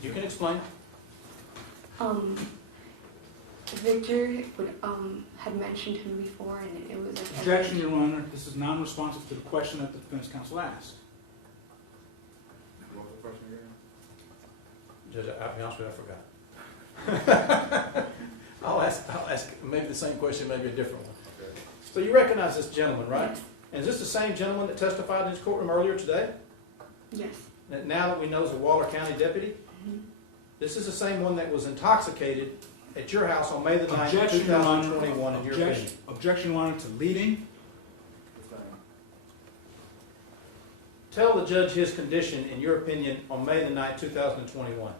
You can explain. Victor had mentioned him before, and it was like. Objection, Your Honor. This is non-responsive to the question that the defense counsel asked. What was the question again? Judge, I'll be honest with you, I forgot. I'll ask maybe the same question, maybe a different one. Okay. So you recognize this gentleman, right? Yes. And is this the same gentleman that testified in his courtroom earlier today? Yes. That now that we know is a Waller County deputy? Mhm. This is the same one that was intoxicated at your house on May the 9th, Objection, Your Honor. 2021, in your opinion. Objection, Your Honor, to leading. The same. Tell the judge his condition, in your opinion, on May the 9th, 2021.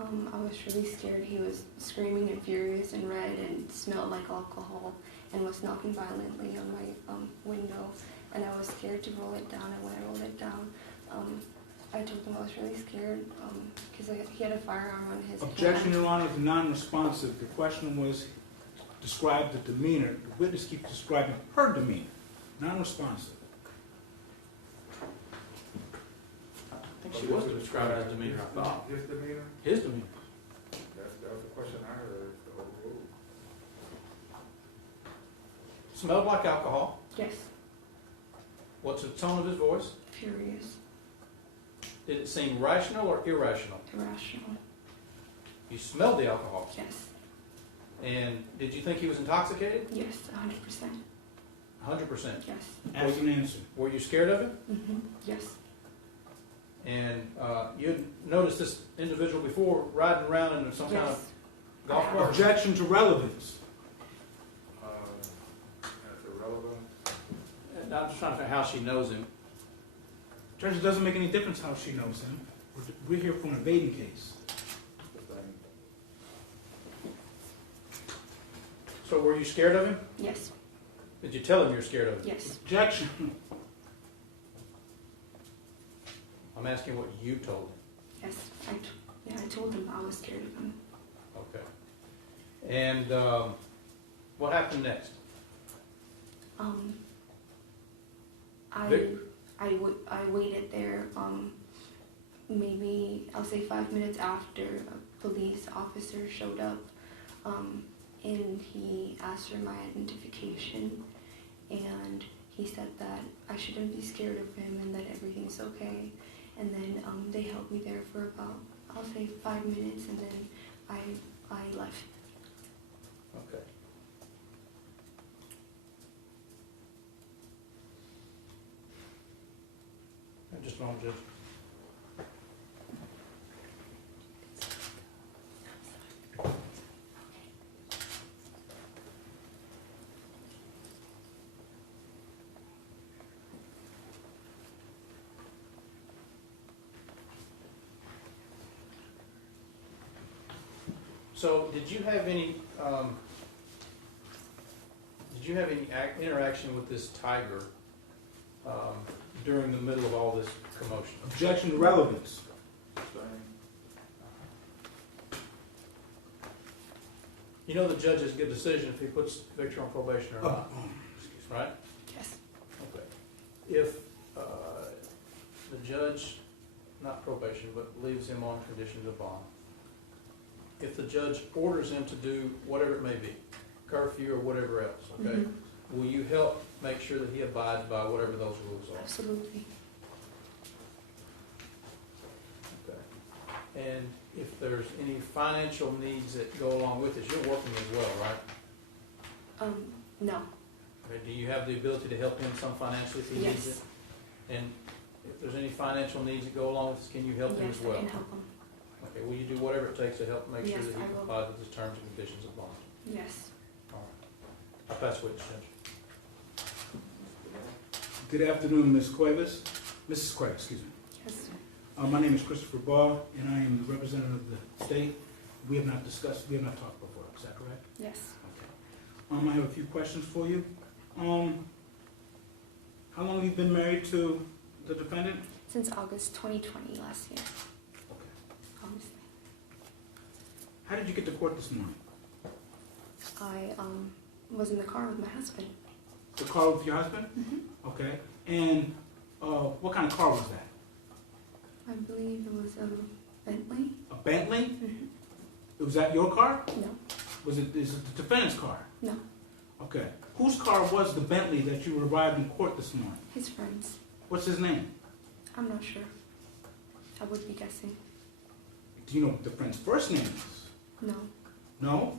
I was really scared. He was screaming and furious and red and smelled like alcohol and was knocking violently on my window. And I was scared to roll it down. And when I rolled it down, I told him I was really scared because he had a firearm on his Objection, hand. Your Honor, is non-responsive. The question was, describe the demeanor. The witness keeps describing her demeanor. Non-responsive. I think she was describing his demeanor, I thought. His demeanor? His demeanor. That was the question I heard, the whole rule. Smelled like alcohol. Yes, What's the tone of his voice? furious, Did it seem rational or irrational? irrational. You smelled the alcohol. Yes, And did you think he was intoxicated? yes, 100%. 100%. Yes. As an answer. Were you scared of him? Yes. And you had noticed this individual before riding around in some kind of Yes. golf cart? Objection to relevance. That's irrelevant. And I'm just trying to figure out how she knows him. Judge, it doesn't make any difference how she knows him. We're here for an evading case. The same. So were you scared of him? Yes. Did you tell him you were scared of him? Yes. Objection. I'm asking what you told him. Yes. I told him I was scared of him. Okay. And what happened next? Vic- I waited there, maybe, I'll say 5 minutes after a police officer showed up, and he asked for my identification, and he said that I shouldn't be scared of him and that everything's okay. And then they held me there for about, I'll say 5 minutes, and then I left. Okay. Just a moment, Judge. So, did you have any interaction with this tiger during the middle of all this commotion? Objection to relevance. Same. You know the judge has a good decision if he puts Victor on probation or not, right? Yes. Okay. If the judge, not probation, but leaves him on conditions of bond, if the judge orders him to do whatever it may be, curfew or whatever else, okay? Mhm. Will you help make sure that he abides by whatever those rules are? Absolutely. Okay. And if there's any financial needs that go along with this, you're working as well, right? No. Okay, do you have the ability to help him some financially if he needs it? Yes. And if there's any financial needs that go along with this, can you help him Yes, as well? I can help him. Okay, will you do whatever it takes to help make sure Yes, that he I will. complies with his terms and conditions of bond? Yes. All right. I'll pass witness, Judge. Good afternoon, Ms. Cuevas. Mrs. Cuevas, excuse me. Yes. My name is Christopher Barr, and I am the representative of the state. We have not talked before, is that correct? Yes. Okay. I have a few questions for you. How long have you been married to the defendant? Since August 2020, last year, Okay. obviously. How did you get to court this morning? I was in the car with my husband. The car with your husband? Mm-hmm. Okay. And what kind of car was that? I believe it was a Bentley. A Bentley? Mm-hmm. Was that your car? No. Is it the defendant's car? No. Okay. Whose car was the Bentley that you arrived in court this morning? His friends. What's his name? I'm not sure. I would be guessing. Do you know what the friend's first name is? No. No?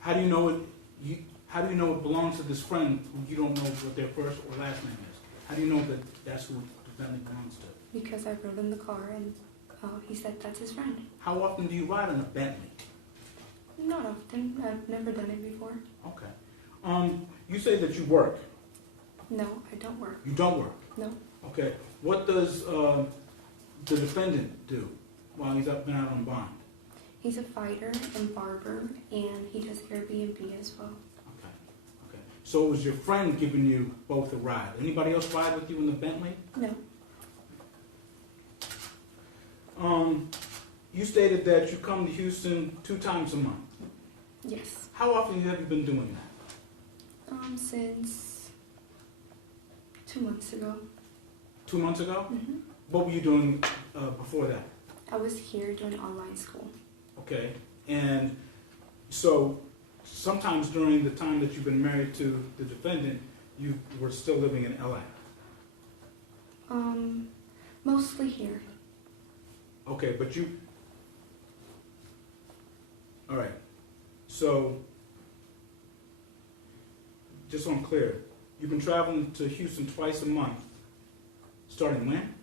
How do you know how do you know it belongs to this friend who you don't know what their first or last name is? How do you know that that's who the family belongs to? Because I rode in the car and he said that's his friend. How often do you ride in a Bentley? Not often. I've never done it before. Okay. You say that you work. No, I don't work. You don't work. No. Okay. What does the defendant do while he's up and out on bond? He's a fighter and barber, and he does Airbnb as well. Okay. Okay. So it was your friend giving you both a ride. Anybody else ride with you in the Bentley? No. You stated that you come to Houston 2 times a month. Yes. How often have you been doing that? Since 2 months ago. 2 months ago? Mm-hmm. What were you doing before that? I was here doing online school. Okay. And so sometimes during the time that you've been married to the defendant, you were still living in LA. Mostly here. Okay, but you... All right. So, just so I'm clear, you've been traveling to Houston twice a month, starting when?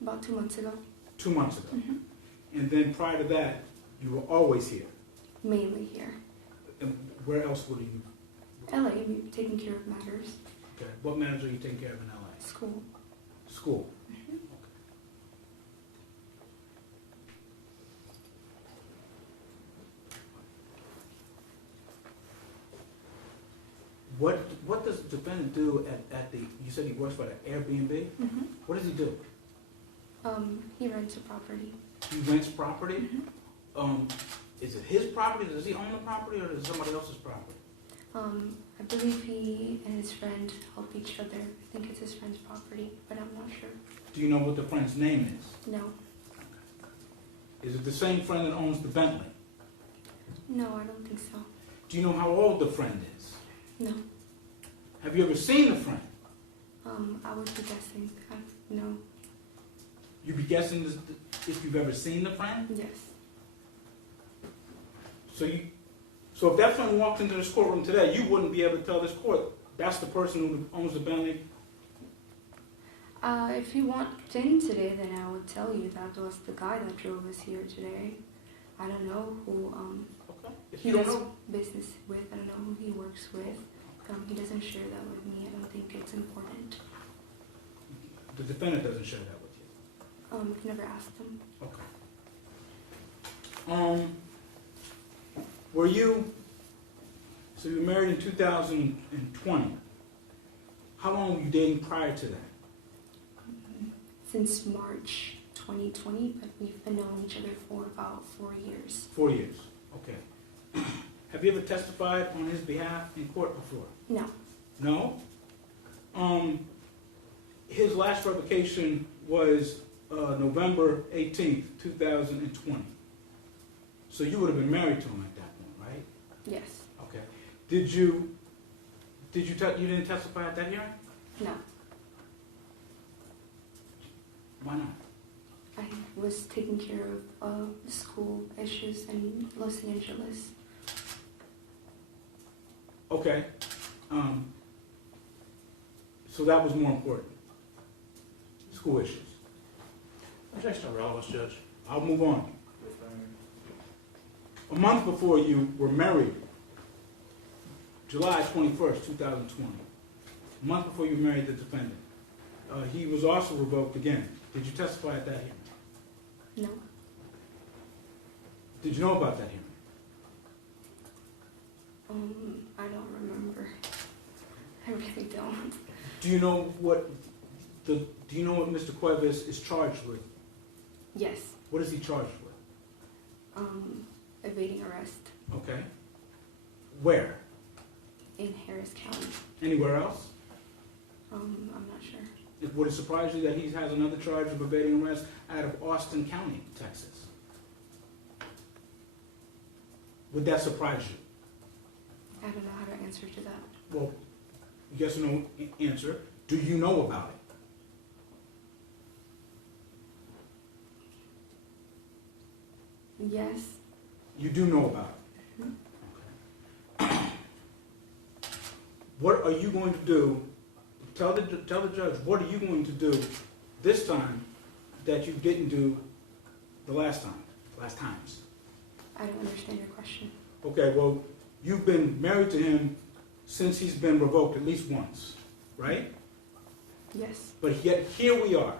About 2 months ago. 2 months ago. Mm-hmm. And then prior to that, you were always here. Mainly here. And where else were you? LA, taking care of matters. Okay. What matters are you taking care of in LA? School. School. Mm-hmm. What does the defendant do at the, you said he works for the Airbnb? Mm-hmm. What does he do? He rents a property. He rents property? Mm-hmm. Is it his property? Does he own the property or is it somebody else's property? I believe he and his friend help each other. I think it's his friend's property, but I'm not sure. Do you know what the friend's name is? No. Is it the same friend that owns the Bentley? No, I don't think so. Do you know how old the friend is? No. Have you ever seen the friend? I would be guessing. No. You'd be guessing if you've ever seen the friend? Yes. So if that friend walked into this courtroom today, you wouldn't be able to tell this court that's the person who owns the Bentley? If you want in today, then I would tell you that was the guy that drove us here today. I don't know who Okay. If he you don't does know, business with. I don't know who he works with. He doesn't share that with me. I don't think it's important. the defendant doesn't share that with you. I've never asked him. Okay. So you were married in 2020. How long were you dating prior to that? Since March 2020, but we've been knowing each other for about 4 years. 4 years. Okay. Have you ever testified on his behalf in court before? No. No? His last revocation was November 18th, 2020. So you would have been married to him at that point, right? Yes. Okay. You didn't testify at that hearing? No. Why not? I was taking care of school issues in Los Angeles. Okay. So that was more important. School issues. Objection of relevance, Judge. I'll move on. A month before you were married, July 21st, 2020, a month before you married the defendant, he was also revoked again. Did you testify at that hearing? No. Did you know about that hearing? I don't remember. I really don't. Do you know what Mr. Cuevas is charged with? Yes. What is he charged with? Evading arrest Okay. Where? in Harris County. Anywhere else? I'm not sure. Would it surprise you that he has another charge of evading arrest out of Austin County, Texas? Would that surprise you? I don't know how to answer to that. Well, yes or no answer. Do you know about it? Yes. You do know about it? Okay. What are you going to do? Tell the judge, what are you going to do this time that you didn't do the last times? I don't understand your question. Okay, well, you've been married to him since he's been revoked at least once, right? Yes. But yet, here we are.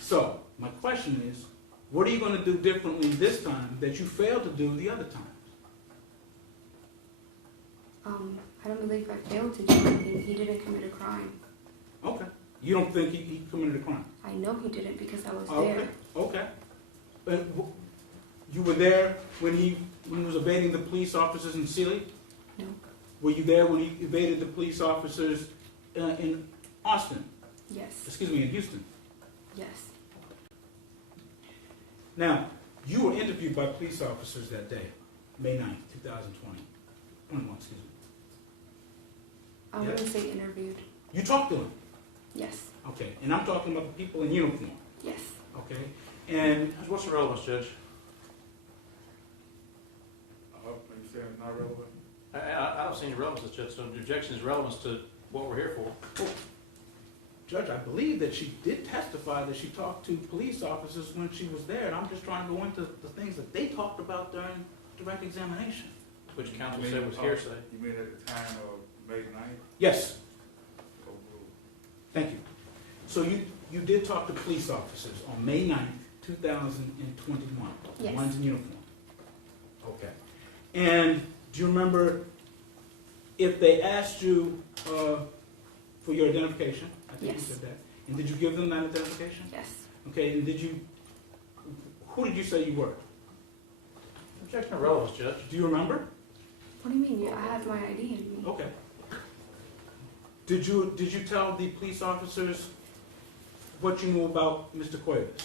So, my question is, what are you going to do differently this time that you failed to do the other times? I don't believe I failed to do anything. He didn't commit a crime. Okay. You don't think he committed a crime? I know he didn't because I was Okay. there. Okay. But you were there when he was evading the police officers in Sealy? No. Were you there when he evaded the police officers in Austin? Yes. Excuse me, in Houston? Yes. Now, you were interviewed by police officers that day, May 9th, 2020. 21, excuse me. I wouldn't say interviewed. You talked to them? Yes. Okay. And I'm talking about the people in uniform. Yes. Okay? And What's the relevance, Judge? Are you saying it's not relevant? I don't see any relevance, Judge. So the objection is relevance to what we're here for. Judge, I believe that she did testify that she talked to police officers when she was there, and I'm just trying to go into the things that they talked about during direct examination. Which counsel said was hearsay. You mean at the time of May 9th? Yes, Overruled. thank you. So you did talk to police officers on May 9th, 2021? Yes. One's in uniform? Okay. And do you remember if they asked you for your identification? I think you Yes. said that. And did you give them that identification? Yes. Okay, and who did you say you were? Objection of relevance, Judge. Do you remember? What do you mean? I have my ID in me. Okay. Did you tell the police officers what you knew about Mr. Cuevas?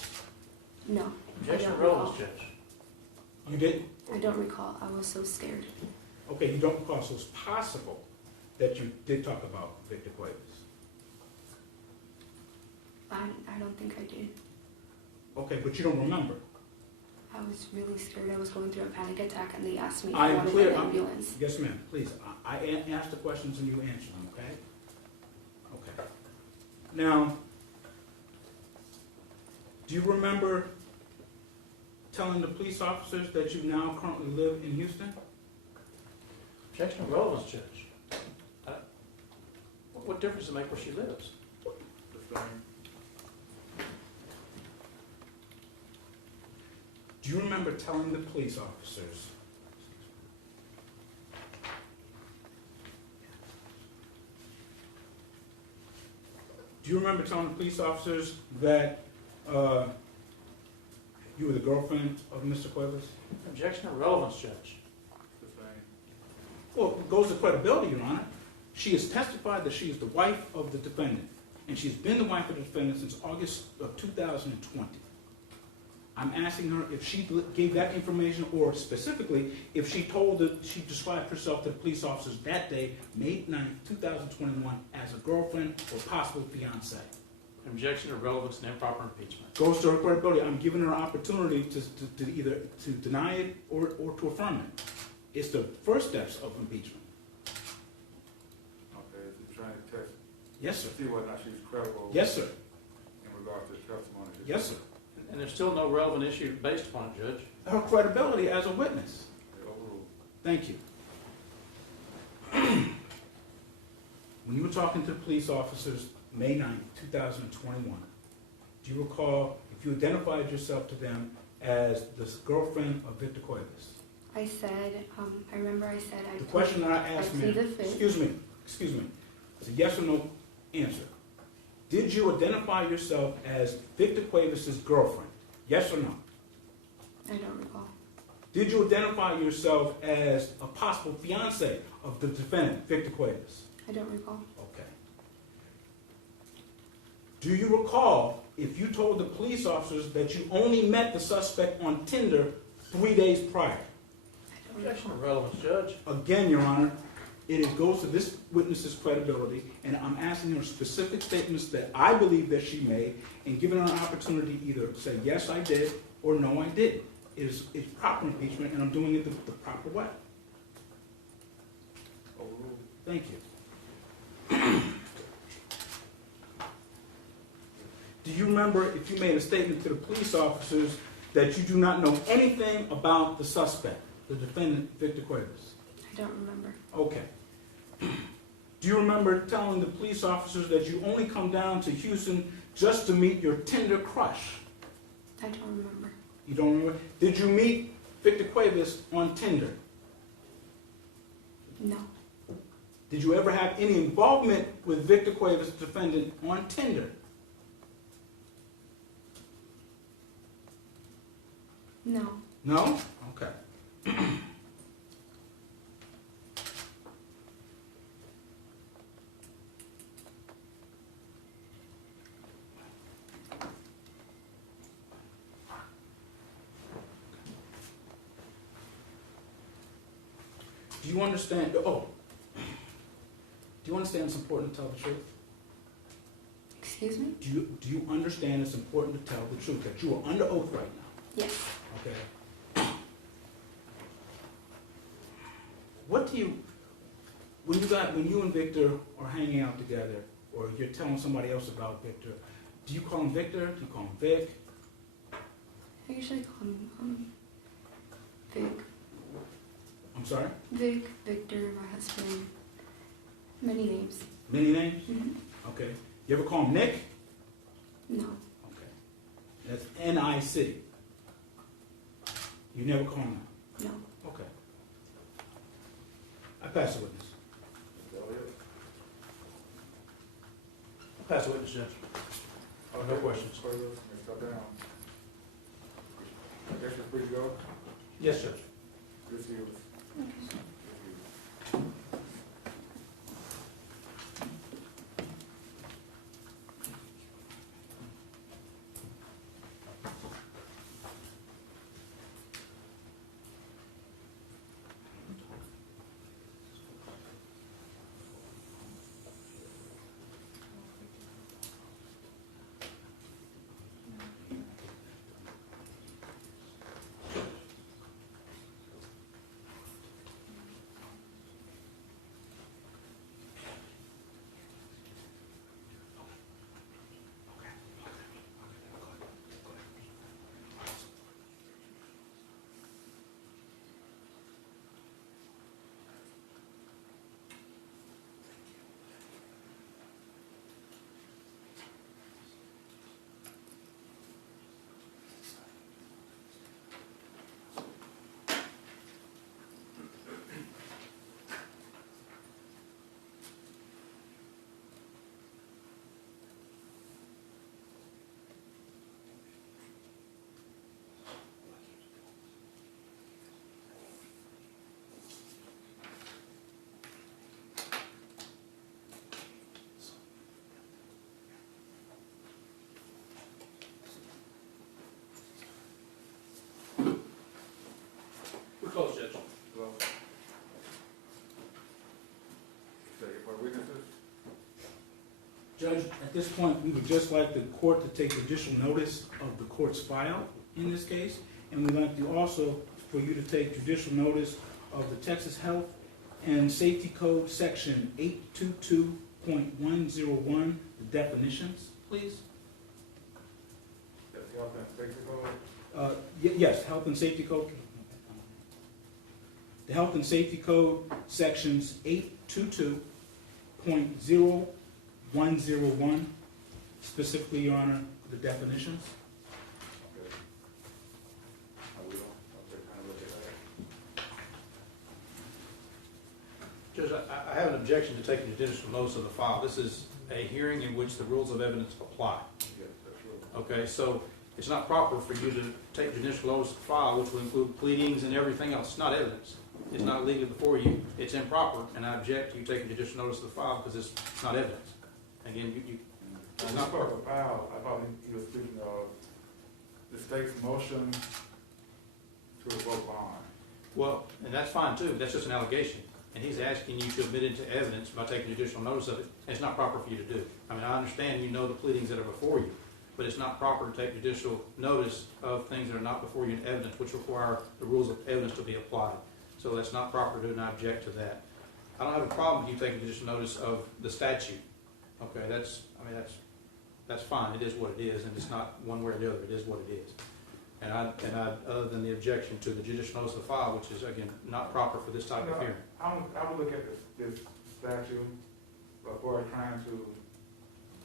No. I Objection don't of relevance, recall. Judge. You didn't? I don't recall. I was so scared. Okay, you don't recall, so it's possible that you did talk about Victor Cuevas. I don't think I did. Okay, but you don't remember. I was really scared. I was going through a panic attack and they asked me if I I am wanted clear. an ambulance. Yes, ma'am, please. I asked the questions and you answered them, okay? Okay. Now, do you remember telling the police officers that you now currently live in Houston? Objection of relevance, Judge. What difference does it make where she lives? The same. Do you remember telling the police officers that you were the girlfriend of Mr. Cuevas? Objection of relevance, Judge. The same. Well, it goes to credibility, Your Honor. She has testified that she is the wife of the defendant, and she's been the wife of the defendant since August of 2020. I'm asking her if she gave that information, or specifically, if she she described herself to the police officers that day, May 9th, 2021, as a girlfriend or possible fiancée. Objection of relevance and improper impeachment. Goes to her credibility. I'm giving her an opportunity to either to deny it or to affirm it. It's the first steps of impeachment. Okay, so you're trying to test, Yes, sir. to see whether or not she's credible. Yes, sir. In regard to the testimony. Yes, sir. And there's still no relevant issue based upon it, Judge. Her credibility as a witness. Overruled. Thank you. When you were talking to police officers May 9th, 2021, do you recall if you identified yourself to them as the girlfriend of Victor Cuevas? I said, I remember I said I The question that I asked, plead the ma'am, fifth. excuse me, it's a yes or no answer. Did you identify yourself as Victor Cuevas' girlfriend? Yes or no? I don't recall. Did you identify yourself as a possible fiancé of the defendant, Victor Cuevas? I don't recall. Okay. Do you recall if you told the police officers that you only met the suspect on Tinder 3 days prior? I don't Objection recall. of relevance, Judge. Again, Your Honor, It goes to this witness's credibility, and I'm asking her specific statements that I believe that she made, and giving her an opportunity to either say, yes, I did, or no, I didn't. It's proper impeachment, and I'm doing it the proper way. Thank you. Do you remember if you made a statement to the police officers that you do not know anything about the suspect, the defendant, Victor Cuevas? I don't remember. Okay. Do you remember telling the police officers that you only come down to Houston just to meet your Tinder crush? I don't remember. You don't remember? Did you meet Victor Cuevas on Tinder? No. Did you ever have any involvement with Victor Cuevas, the defendant, on Tinder? No. No? Okay. Do you understand? Oh. Do you understand it's important to tell the truth? Excuse me? Do you understand it's important to tell the truth, that you are under oath right now? Yes. Okay. What do you, when you and Victor are hanging out together, or you're telling somebody else about Victor, do you call him Victor? Do you call him Vic? I usually call him Vic. I'm sorry? Vic, Victor, my husband. Many names. Many names? Mm-hmm. Okay. You ever call him Nick? No. Okay. That's N-I-C. You never call him that? No. Okay. I pass the witness. Pass the witness, Judge. No questions. Further, step down. I guess you're free to go. Yes, Judge. This is. We're closed, Judge. Well, say for witnesses. Judge, at this point, we would just like the court to take judicial notice of the court's file in this case, and we'd like to also for you to take judicial notice of the Texas Health and Safety Code, Section 822.101, the definitions, please. That's the health and safety code. Yes, Health and Safety Code. The Health and Safety Code, Sections 822.0101, specifically, Your Honor, the definitions. Okay. We don't, okay, kind of look at that. Judge, I have an objection to taking judicial notice of the file. This is a hearing in which the rules of evidence apply. Yes, that's true. Okay, so it's not proper for you to take judicial notice of the file, which will include pleadings and everything else. It's not evidence. It's not legally before you. It's improper, and I object to you taking judicial notice of the file because it's not evidence. Again, It's not part of the file. I thought he was speaking of the state's motion to revoke bond. well, and that's fine too. That's just an allegation. and he's asking you to admit into evidence by taking additional notice of it, and it's not proper for you to do. I mean, I understand you know the pleadings that are before you, but it's not proper to take judicial notice of things that are not before you in evidence, which require the rules of evidence to be applied. So that's not proper to do, and I object to that. I don't have a problem with you taking judicial notice of the statute. Okay, that's fine. It is what it is, and it's not one way or the other. It is what it is. And I, other than the objection to the judicial notice of the file, which is again not proper for this type of hearing. I would look at this statute before trying to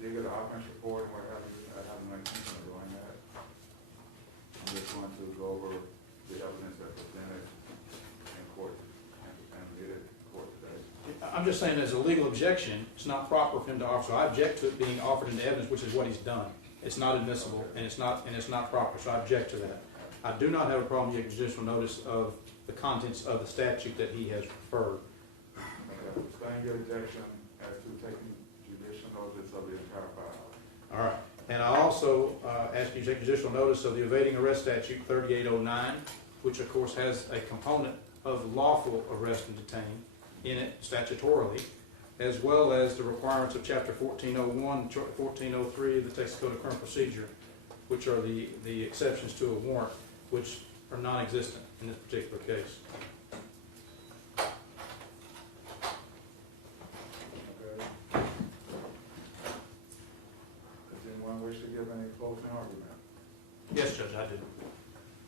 dig at the offense report and what have you. I haven't made sense of doing that. I'm just going to go over the evidence that's presented in court and get it in court today. I'm just saying as a legal objection, it's not proper for him to offer. So I object to it being offered into evidence, which is what he's done. It's not admissible, and it's not proper, so I object to that. I do not have a problem taking judicial notice of the contents of the statute that he has referred. Sustain your objection as to taking judicial notice of the entire file. All right. And I also ask you to take judicial notice of the evading arrest statute 3809, which of course has a component of lawful arrest and detain in it statutorily, as well as the requirements of Chapter 1401, 1403 of the Texas Code of Criminal Procedure, which are the exceptions to a warrant, which are non-existent in this particular case. Okay. Does anyone wish to give any closing argument? Yes, Judge, I do.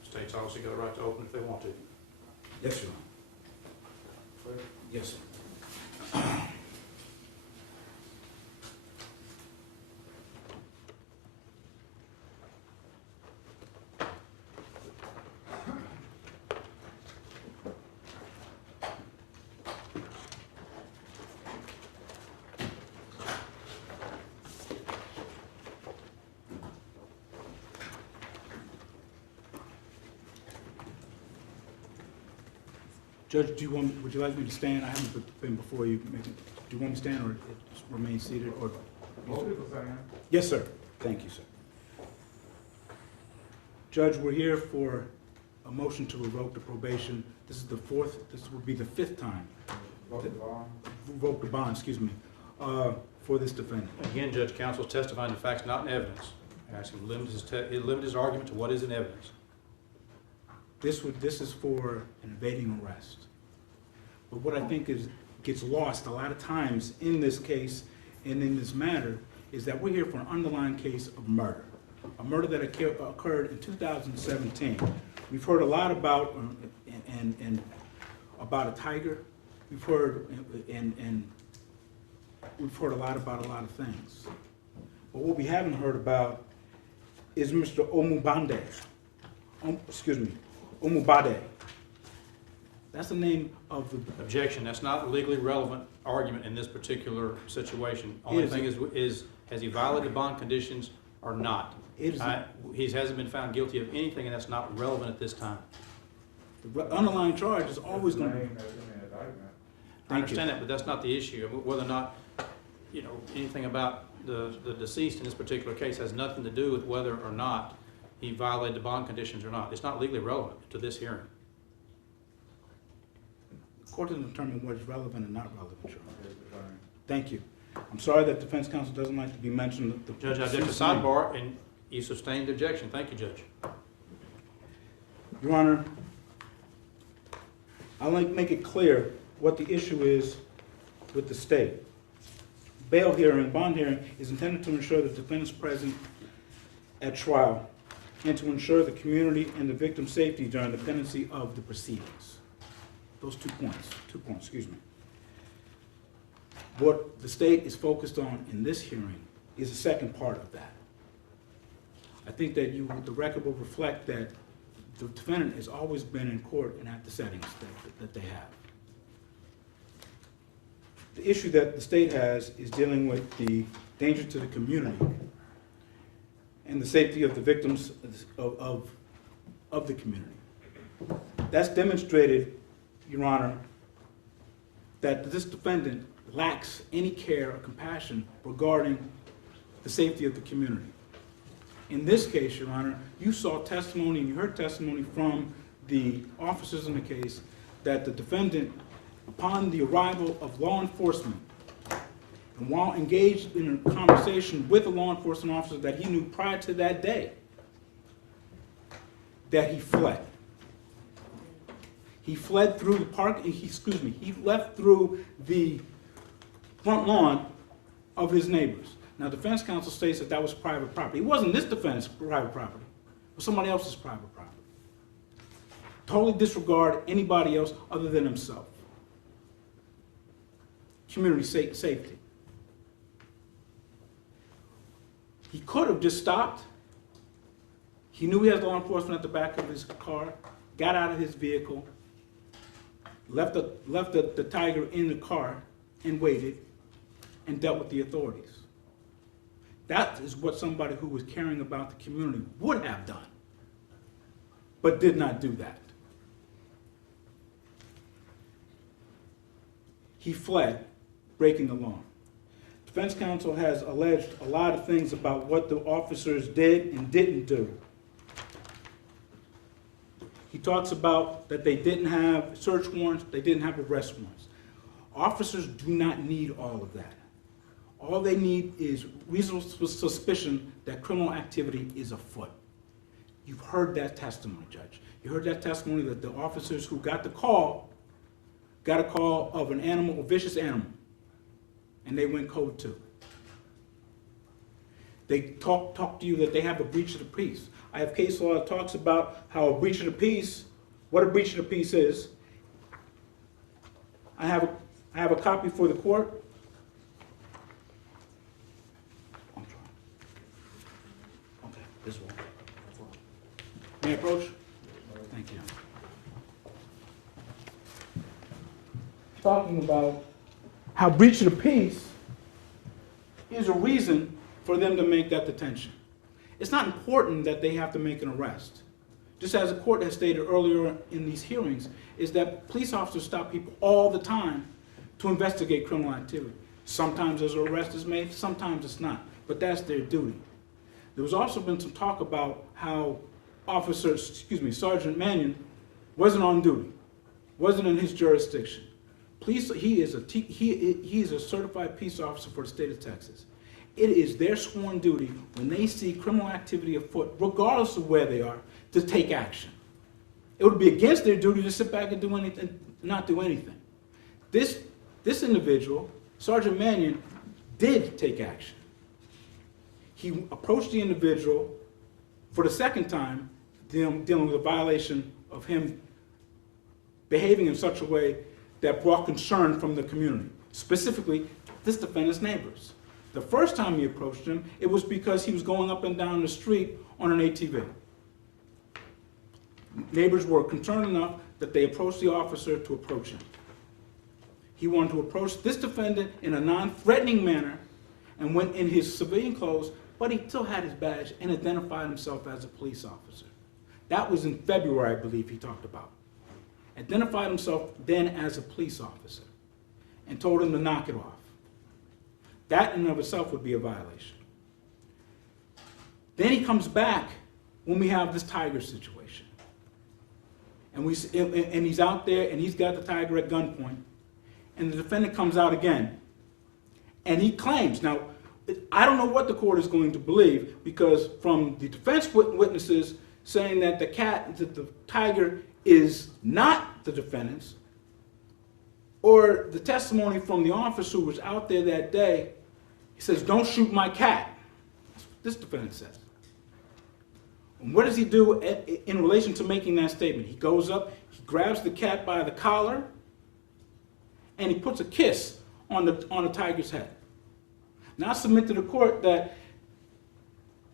States obviously got a right to open if they want to. Yes, Your Honor. Clear? Yes, sir. Judge, would you like me to stand? I haven't been before you. Do you want me to stand or remain seated? Or Most people saying. yes, sir. Thank you, sir. Judge, we're here for a motion to revoke the probation. This will be the fifth time. Revoke the bond, excuse me, for this defendant. Again, Judge, counsel is testifying to facts not in evidence. I ask him to limit his argument to what is in evidence. This is for an evading arrest. But what I think gets lost a lot of times in this case and in this matter is that we're here for an underlying case of murder. A murder that occurred in 2017. We've heard a lot about about a tiger. We've heard we've heard a lot about a lot of things. But what we haven't heard about is Mr. Omubade. Omubade. That's the name of the... Objection. That's not a legally relevant argument in this particular situation. Only thing is, has he violated bond conditions or not? He hasn't been found guilty of anything, and that's not relevant at this time. The underlying charge is always going to be... I understand that, but that's not the issue. Whether or not, anything about the deceased in this particular case has nothing to do with whether or not he violated the bond conditions or not. It's not legally relevant to this hearing. The court doesn't determine what is relevant and not relevant, Your Honor. Thank you. I'm sorry that defense counsel doesn't like to be mentioned. Judge, I object to sidebar, and you sustained the objection. Thank you, Judge. Your Honor, I'd like to make it clear what the issue is with the state. Bail hearing, bond hearing, is intended to ensure the defendant's present at trial and to ensure the community and the victim's safety during the pendency of the proceedings. Those 2 points, excuse me. What the state is focused on in this hearing is the second part of that. I think that the record will reflect that the defendant has always been in court and at the settings that they have. The issue that the state has is dealing with the danger to the community and the safety of the victims of the community. That's demonstrated, Your Honor, that this defendant lacks any care or compassion regarding the safety of the community. In this case, Your Honor, you saw testimony and you heard testimony from the officers in the case that the defendant upon the arrival of law enforcement, and while engaged in a conversation with a law enforcement officer that he knew prior to that day, that he fled. He fled through the park, he left through the front lawn of his neighbors. Now, defense counsel states that that was private property. It wasn't this defendant's private property. It was somebody else's private property. Totally disregard anybody else other than himself. Community safety. He could have just stopped. He knew he had law enforcement at the back of his car, got out of his vehicle, left the tiger in the car and waited and dealt with the authorities. That is what somebody who was caring about the community would have done, but did not do that. He fled, breaking the law. Defense counsel has alleged a lot of things about what the officers did and didn't do. He talks about that they didn't have search warrants, they didn't have arrest warrants. Officers do not need all of that. All they need is reasonable suspicion that criminal activity is afoot. You've heard that testimony, Judge. You heard that testimony that the officers who got a call of an animal, a vicious animal, and they went code 2. They talk to you that they have a breach of the peace. I have case law that talks about how a breach of the peace, what a breach of the peace is. I have a copy for the court. I'm trying. Okay, this one. May I approach? Thank you. Talking about how breach of the peace is a reason for them to make that detention. It's not important that they have to make an arrest. Just as the court has stated earlier in these hearings, is that police officers stop people all the time to investigate criminal activity. Sometimes there's an arrest is made, sometimes it's not, but that's their duty. There was also been some talk about how Sergeant Mannion wasn't on duty, wasn't in his jurisdiction. He is a certified peace officer for the state of Texas. It is their sworn duty when they see criminal activity afoot, regardless of where they are, to take action. It would be against their duty to sit back and do anything, not do anything. This individual, Sergeant Mannion, did take action. He approached the individual for the second time, dealing with a violation of him behaving in such a way that brought concern from the community, specifically this defendant's neighbors. The first time he approached him, it was because he was going up and down the street on an ATV. Neighbors were concerned enough that they approached the officer to approach him. He wanted to approach this defendant in a non-threatening manner and went in his civilian clothes, but he still had his badge and identified himself as a police officer. That was in February, I believe he talked about. Identified himself then as a police officer and told him to knock it off. That in and of itself would be a violation. Then he comes back when we have this tiger situation. And he's out there and he's got the tiger at gunpoint. And the defendant comes out again. And he claims, now, I don't know what the court is going to believe, because from the defense witnesses saying that the tiger is not the defendant's, or the testimony from the officer who was out there that day, he says, "Don't shoot my cat." That's what this defendant says. And what does he do in relation to making that statement? He goes up, he grabs the cat by the collar, and he puts a kiss on the tiger's head. Now I submit to the court that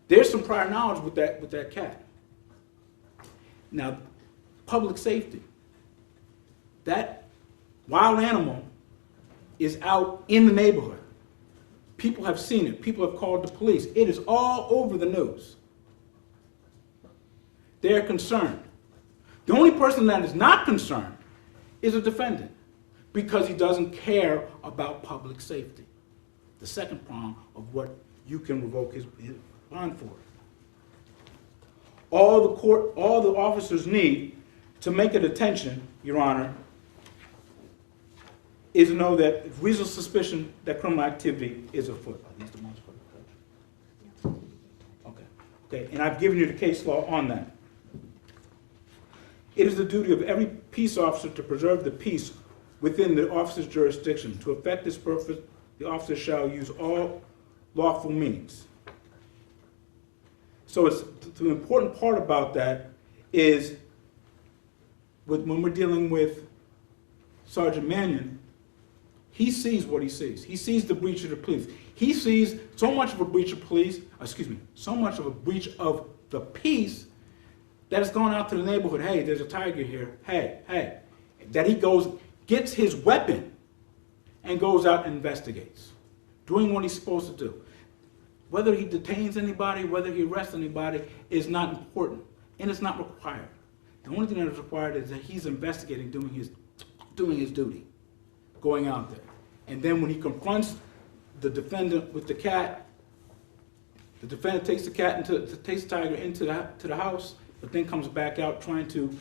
there's some prior knowledge with that cat. Now, public safety. That wild animal is out in the neighborhood. People have seen it. People have called the police. It is all over the news. They're concerned. The only person that is not concerned is a defendant, because he doesn't care about public safety. The second prong of what you can revoke his bond for. All the officers need to make a detention, Your Honor, is to know that reasonable suspicion that criminal activity is afoot. Are these the ones for the judge? Okay, and I've given you the case law on that. It is the duty of every peace officer to preserve the peace within the officer's jurisdiction. To effect this purpose, the officer shall use all lawful means. So the important part about that is when we're dealing with Sergeant Mannion, he sees what he sees. He sees the breach of the police. He sees so much of a breach of so much of a breach of the peace that has gone out to the neighborhood. Hey, there's a tiger here. Hey. That he goes, gets his weapon, and goes out and investigates, doing what he's supposed to do. Whether he detains anybody, whether he arrests anybody, is not important, and it's not required. The only thing that is required is that he's investigating, doing his duty, going out there. And then when he confronts the defendant with the cat, the defendant takes the tiger into the house, but then comes back out trying to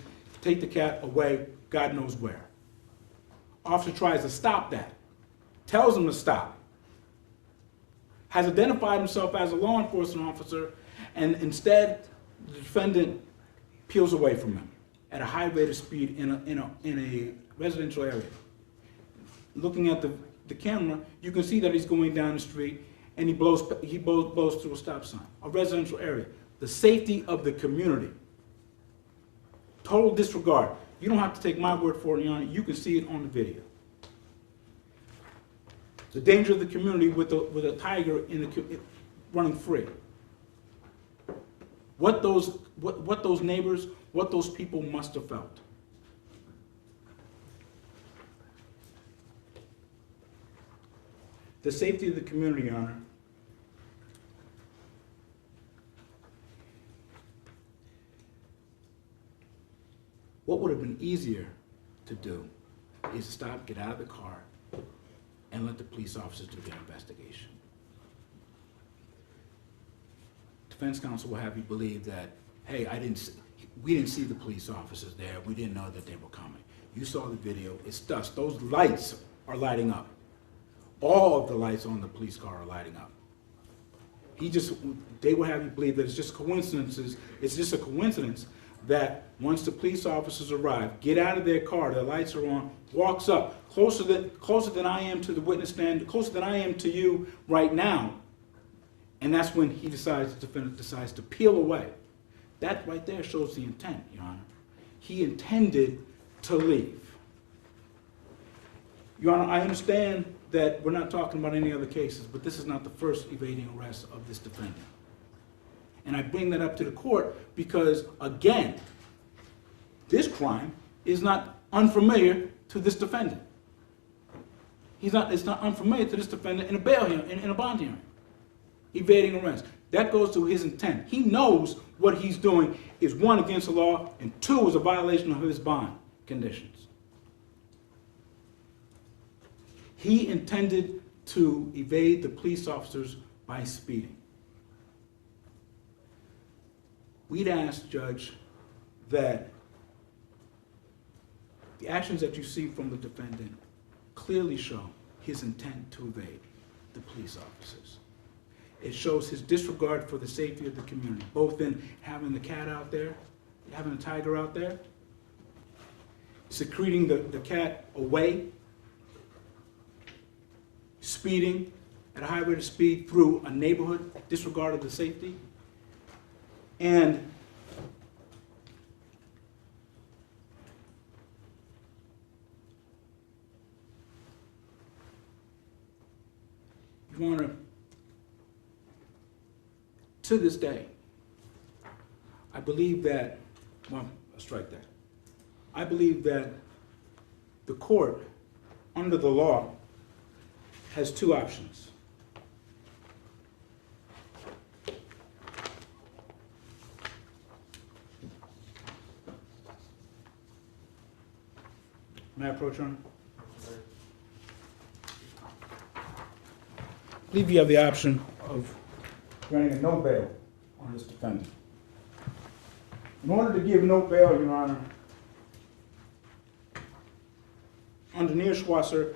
take the cat away, God knows where. Officer tries to stop that, tells him to stop, has identified himself as a law enforcement officer, and instead the defendant peels away from him at a high rate of speed in a residential area. Looking at the camera, you can see that he's going down the street and he blows through a stop sign, a residential area. The safety of the community. Total disregard. You don't have to take my word for it, Your Honor. You can see it on the video. The danger of the community with a tiger running free. What those neighbors, what those people must have felt. The safety of the community, Your Honor. What would have been easier to do is stop, get out of the car, and let the police officers do their investigation. Defense counsel will have you believe that, hey, we didn't see the police officers there. We didn't know that they were coming. You saw the video. It's dusk. Those lights are lighting up. All of the lights on the police car are lighting up. They will have you believe that it's just coincidences. It's just a coincidence that once the police officers arrive, get out of their car, their lights are on, walks up, closer than I am to the witness stand, closer than I am to you right now, and that's when the defendant decides to peel away. That right there shows the intent, Your Honor. He intended to leave. Your Honor, I understand that we're not talking about any other cases, but this is not the first evading arrest of this defendant. And I bring that up to the court because, again, this crime is not unfamiliar to this defendant. It's not unfamiliar to this defendant in a bail hearing, in a bond hearing. Evading arrest. That goes to his intent. He knows what he's doing is, one, against the law, and two, is a violation of his bond conditions. He intended to evade the police officers by speeding. We'd ask, Judge, that the actions that you see from the defendant clearly show his intent to evade the police officers. It shows his disregard for the safety of the community, both in having the cat out there, having the tiger out there, secreting the cat away, speeding at a high rate of speed through a neighborhood, disregard of the safety, and Your Honor, to this day, I believe that, well, I'll strike that. I believe that the court, under the law, has two options. May I approach, Your Honor? I believe you have the option of granting a no bail on this defendant. In order to give no bail, Your Honor, under Neerschwasser,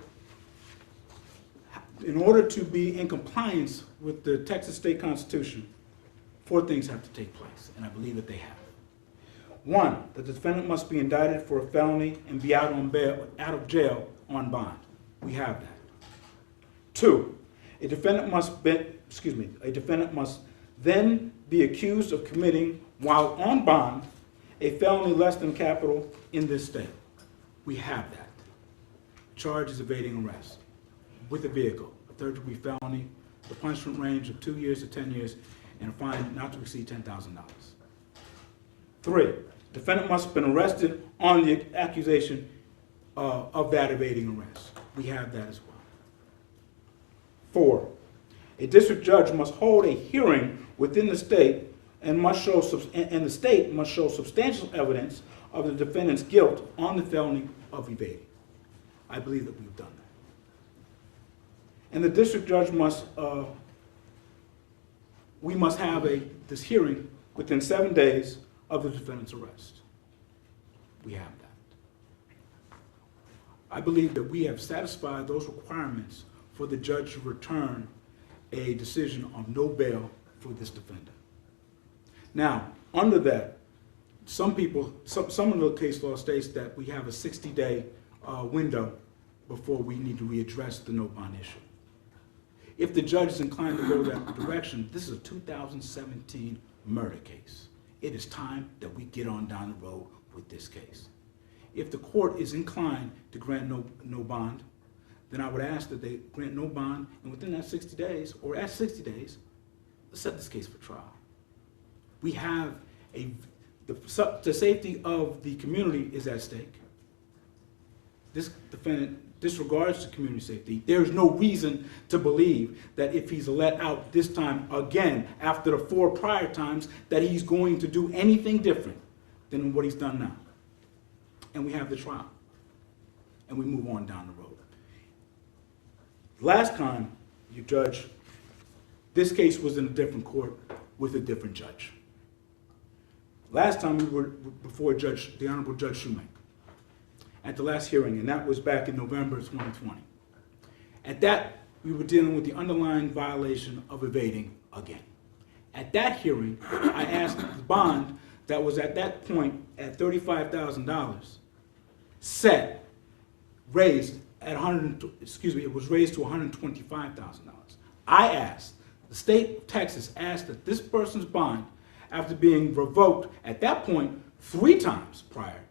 in order to be in compliance with the Texas State Constitution, 4 things have to take place, and I believe that they have. 1, the defendant must be indicted for a felony and be out of jail on bond. We have that. 2, a defendant must then be accused of committing, while on bond, a felony less than capital in this state. We have that. Charge is evading arrest with a vehicle, a 3rd-degree felony, the punishment range of 2 years to 10 years, and a fine not to exceed $10,000. 3, defendant must have been arrested on the accusation of that evading arrest. We have that as well. 4, a district judge must hold a hearing within the state and the state must show substantial evidence of the defendant's guilt on the felony of evading. I believe that we've done that. And the district judge we must have this hearing within 7 days of the defendant's arrest. We have that. I believe that we have satisfied those requirements for the judge to return a decision of no bail for this defendant. Now, under that, some of the case law states that we have a 60-day window before we need to readdress the no bond issue. If the judge is inclined to go that direction, this is a 2017 murder case. It is time that we get on down the road with this case. If the court is inclined to grant no bond, then I would ask that they grant no bond, and within that 60 days, or at 60 days, let's set this case for trial. We have the safety of the community is at stake. This defendant disregards the community safety. There's no reason to believe that if he's let out this time again, after the 4 prior times, that he's going to do anything different than what he's done now. And we have the trial. And we move on down the road. Last time, you judge, this case was in a different court with a different judge. Last time we were before the Honorable Judge Shoemaker at the last hearing, and that was back in November 2020. At that, we were dealing with the underlying violation of evading again. At that hearing, I asked the bond that was at that point at $35,000 raised at it was raised to $125,000. I asked, the state of Texas asked that this person's bond, after being revoked at that point 3 times prior,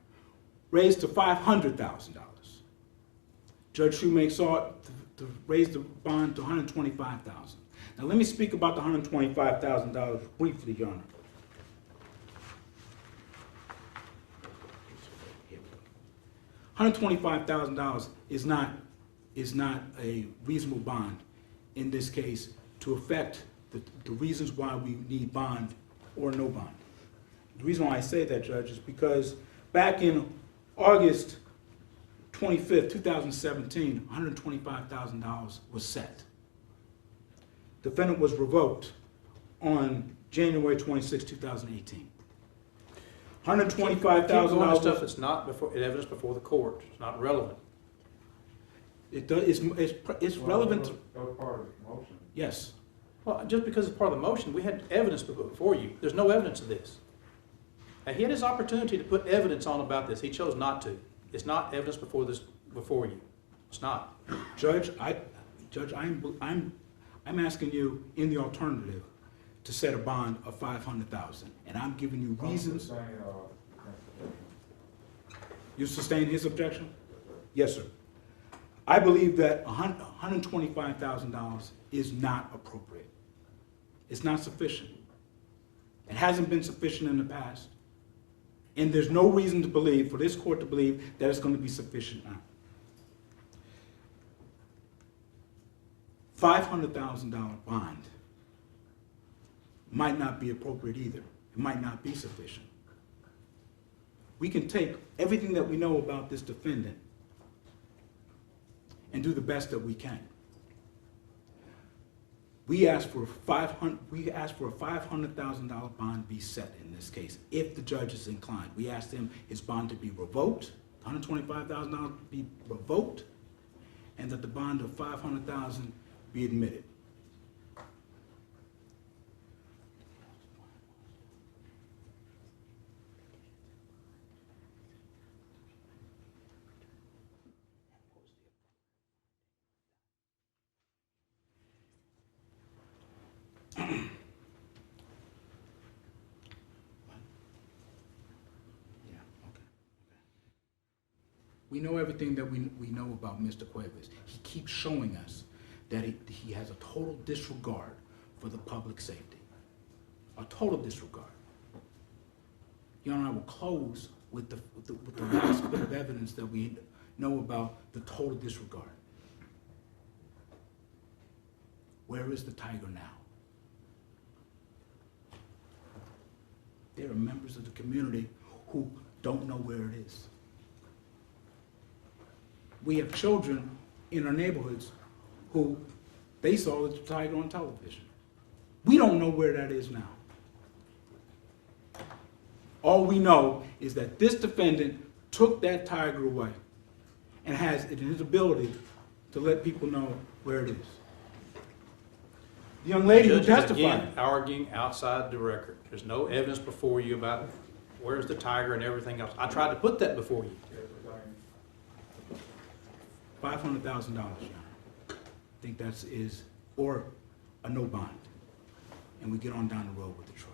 raised to $500,000. Judge Shoemaker sought to raise the bond to $125,000. Now let me speak about the $125,000 briefly, Your Honor. $125,000 is not a reasonable bond in this case to affect the reasons why we need bond or no bond. The reason why I say that, Judge, is because back in August 25th, 2017, $125,000 was set. Defendant was revoked on January 26, 2018. $125,000 stuff that's not evidence before the court. It's not relevant. It's relevant. That was part of the motion. Yes. Well, just because it's part of the motion, we had evidence before you. There's no evidence of this. And he had his opportunity to put evidence on about this. He chose not to. It's not evidence before you. It's not. Judge, I'm asking you in the alternative to set a bond of $500,000, and I'm giving you reasons. You sustain his objection? Yes, sir. I believe that $125,000 is not appropriate. It's not sufficient. It hasn't been sufficient in the past. And there's no reason to believe, for this court to believe, that it's going to be sufficient now. $500,000 bond might not be appropriate either. It might not be sufficient. We can take everything that we know about this defendant and do the best that we can. We asked for a $500,000 bond be set in this case, if the judge is inclined. We asked him his bond to be revoked, $125,000 be revoked, and that the bond of $500,000 be admitted. Yeah, okay. We know everything that we know about Mr. Cuevas. He keeps showing us that he has a total disregard for the public safety. A total disregard. Your Honor, I will close with the last bit of evidence that we know about the total disregard. Where is the tiger now? There are members of the community who don't know where it is. We have children in our neighborhoods who they saw the tiger on television. We don't know where that is now. All we know is that this defendant took that tiger away and has it in his ability to let people know where it is. The young lady who Judge is testified. again arguing outside the record. There's no evidence before you about where's the tiger and everything else. I tried to put that before you. $500,000, Your Honor. I think that's or a no bond. And we get on down the road with the trial.